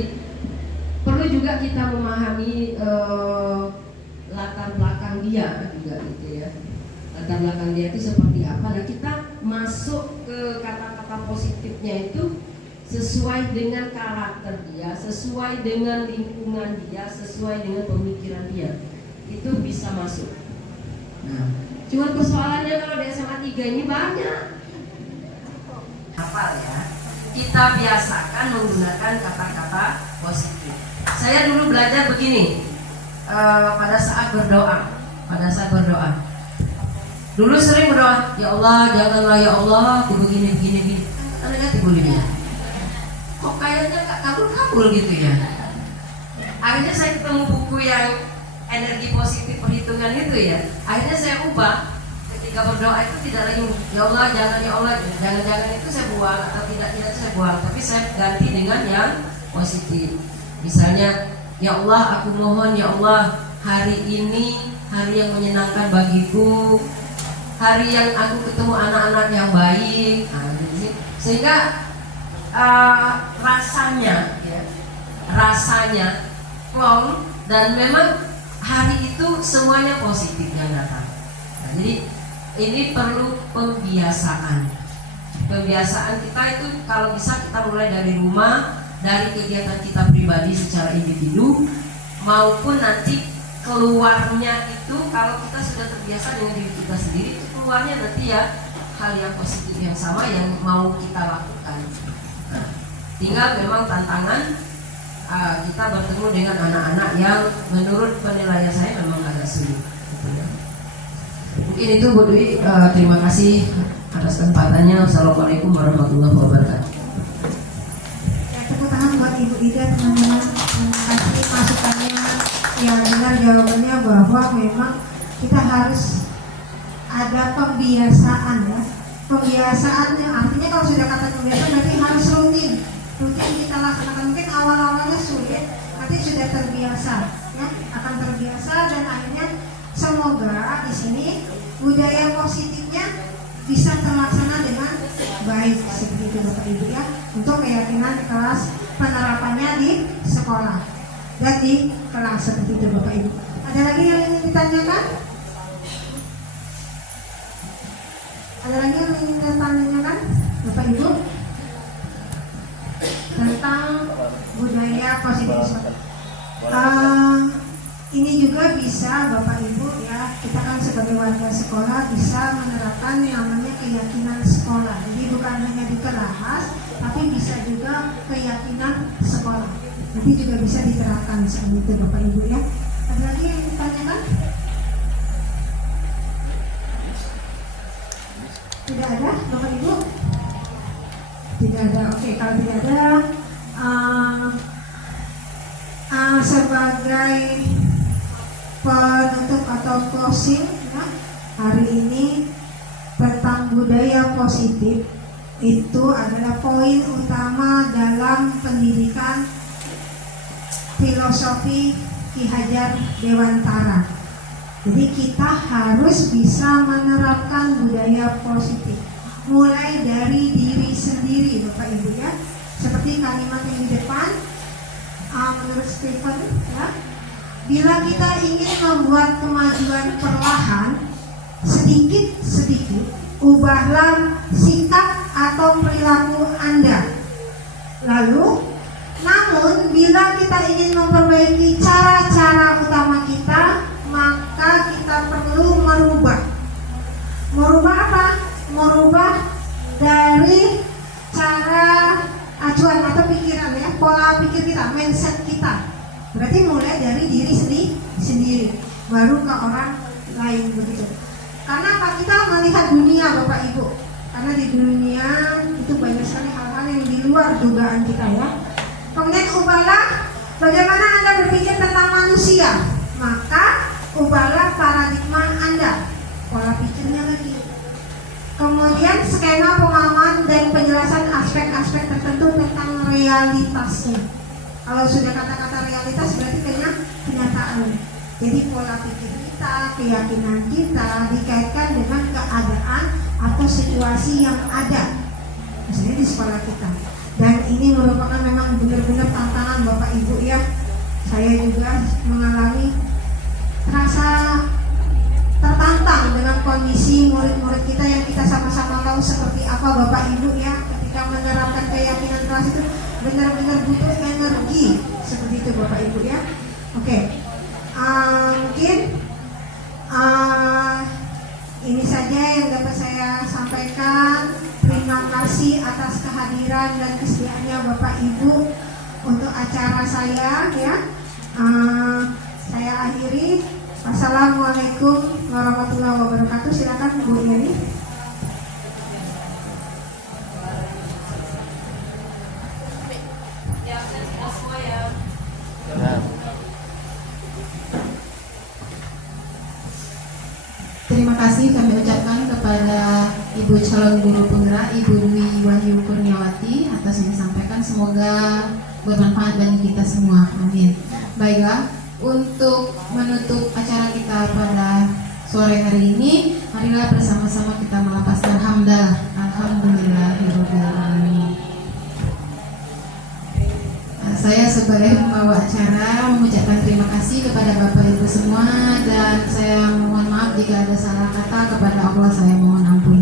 perlu juga kita memahami latar belakang dia juga gitu ya. Latar belakang dia itu seperti apa. Nah, kita masuk ke kata-kata positifnya itu sesuai dengan karakter dia, sesuai dengan lingkungan dia, sesuai dengan pemikiran dia. Itu bisa masuk. Nah, cuma persoalannya kalau di SMA 3 ini banyak. Hafal ya. Kita biasakan menggunakan kata-kata positif. Saya dulu belajar begini pada saat berdoa. Dulu sering berdoa, ya Allah, janganlah ya Allah, begini. Kan negatif begini. Kok kayaknya gak kabul gitu ya. Akhirnya saya ketemu buku yang energi positif perhitungan itu ya. Akhirnya saya ubah. Ketika berdoa itu tidak lagi ya Allah, jangan itu saya buang, atau tidak saya buang, tapi saya ganti dengan yang positif. Misalnya, ya Allah, aku mohon ya Allah, hari ini hari yang menyenangkan bagiku. hari yang aku ketemu anak-anak yang baik. Sehingga rasanya plong, dan memang hari itu semuanya positif yang datang. Nah, jadi ini perlu pembiasaan kita itu. Kalau bisa kita mulai dari rumah, dari kegiatan kita pribadi secara individu, maupun nanti keluarnya itu kalau kita sudah terbiasa dengan diri kita sendiri, itu keluarnya nanti ya hal yang positif yang sama yang mau kita lakukan. Nah, tinggal memang tantangan kita bertemu dengan anak-anak yang menurut penilaian saya memang agak sulit. Mungkin itu Bu Dwi. Terima kasih atas kesempatannya. Assalamualaikum warahmatullahi wabarakatuh. Ya, tepuk tangan buat Ibu Ida, teman-teman. Terima kasih masukannya. Ya, benar jawabannya bahwa memang kita harus ada pembiasaan ya. Pembiasaan yang artinya kalau sudah kata kebiasaan berarti harus rutin kita laksanakan. Mungkin awal-awalnya sulit, nanti sudah terbiasa ya, akan terbiasa, dan akhirnya semoga di sini budaya positifnya bisa terlaksana dengan baik seperti itu Bapak Ibu ya, untuk keyakinan kelas penerapannya di sekolah dan di kelas seperti itu Bapak Ibu. Ada lagi yang ingin ditanyakan? Ada lagi yang ingin ditanyakan Bapak Ibu tentang budaya positif? Ini juga bisa Bapak Ibu ya, kita kan sebagai warga sekolah bisa menerapkan namanya keyakinan sekolah. Jadi bukan hanya di kelas, tapi bisa juga keyakinan sekolah. Jadi juga bisa diterapkan seperti itu Bapak Ibu ya. Ada lagi yang ditanyakan? Tidak ada Bapak Ibu? Tidak ada. Oke, kalau tidak ada, sebagai penutup atau closing ya, hari ini tentang budaya positif itu adalah poin utama dalam pendidikan filosofi Ki Hajar Dewantara. Jadi kita harus bisa menerapkan budaya positif mulai dari diri sendiri Bapak Ibu ya. Seperti kalimat yang di depan menurut Stephen ya, bila kita ingin membuat kemajuan perlahan, sedikit-sedikit ubahlah sikap atau perilaku Anda. Lalu, namun bila kita ingin memperbaiki cara-cara utama kita, maka kita perlu merubah. Merubah apa? Merubah dari cara acuan atau pikiran ya, pola pikir kita, mindset kita. Berarti mulai dari diri sendiri, baru ke orang lain begitu. Karena apa? Kita melihat dunia Bapak Ibu. Karena di dunia itu banyak sekali hal-hal yang di luar dugaan kita ya. Kemudian ubahlah bagaimana Anda berpikir tentang manusia. Maka ubahlah paradigma Anda, pola pikirnya lagi. Kemudian skema pemahaman dan penjelasan aspek-aspek tertentu tentang realitasnya. Kalau sudah kata-kata realitas berarti kenyataan. Jadi pola pikir kita, keyakinan kita dikaitkan dengan keadaan atau situasi yang ada, misalnya di sekolah kita. Dan ini merupakan memang benar-benar tantangan Bapak Ibu ya. Saya juga mengalami rasa tertantang dengan kondisi murid-murid kita yang kita sama-sama tahu seperti apa Bapak Ibu ya. Ketika menerapkan keyakinan kelas itu benar-benar butuh energi seperti itu Bapak Ibu ya. Oke, mungkin ini saja yang dapat saya sampaikan. Terima kasih atas kehadiran dan kesediaannya Bapak Ibu untuk acara saya ya. Saya akhiri. Wassalamualaikum warahmatullahi wabarakatuh. Silakan Bu Yeni. Terima kasih kami ucapkan kepada Ibu calon guru penggerak Ibu Dwi Wahyu Kurniawati atas yang disampaikan. Semoga bermanfaat bagi kita semua. Amin. Baiklah, untuk menutup acara kita pada sore hari ini, marilah bersama-sama kita melapaskan hamdalah. Alhamdulillahirabbil alamin. Saya sebagai pembawa acara mengucapkan terima kasih kepada Bapak Ibu semua, dan saya mohon maaf jika ada salah kata. Kepada Allah saya mohon ampun.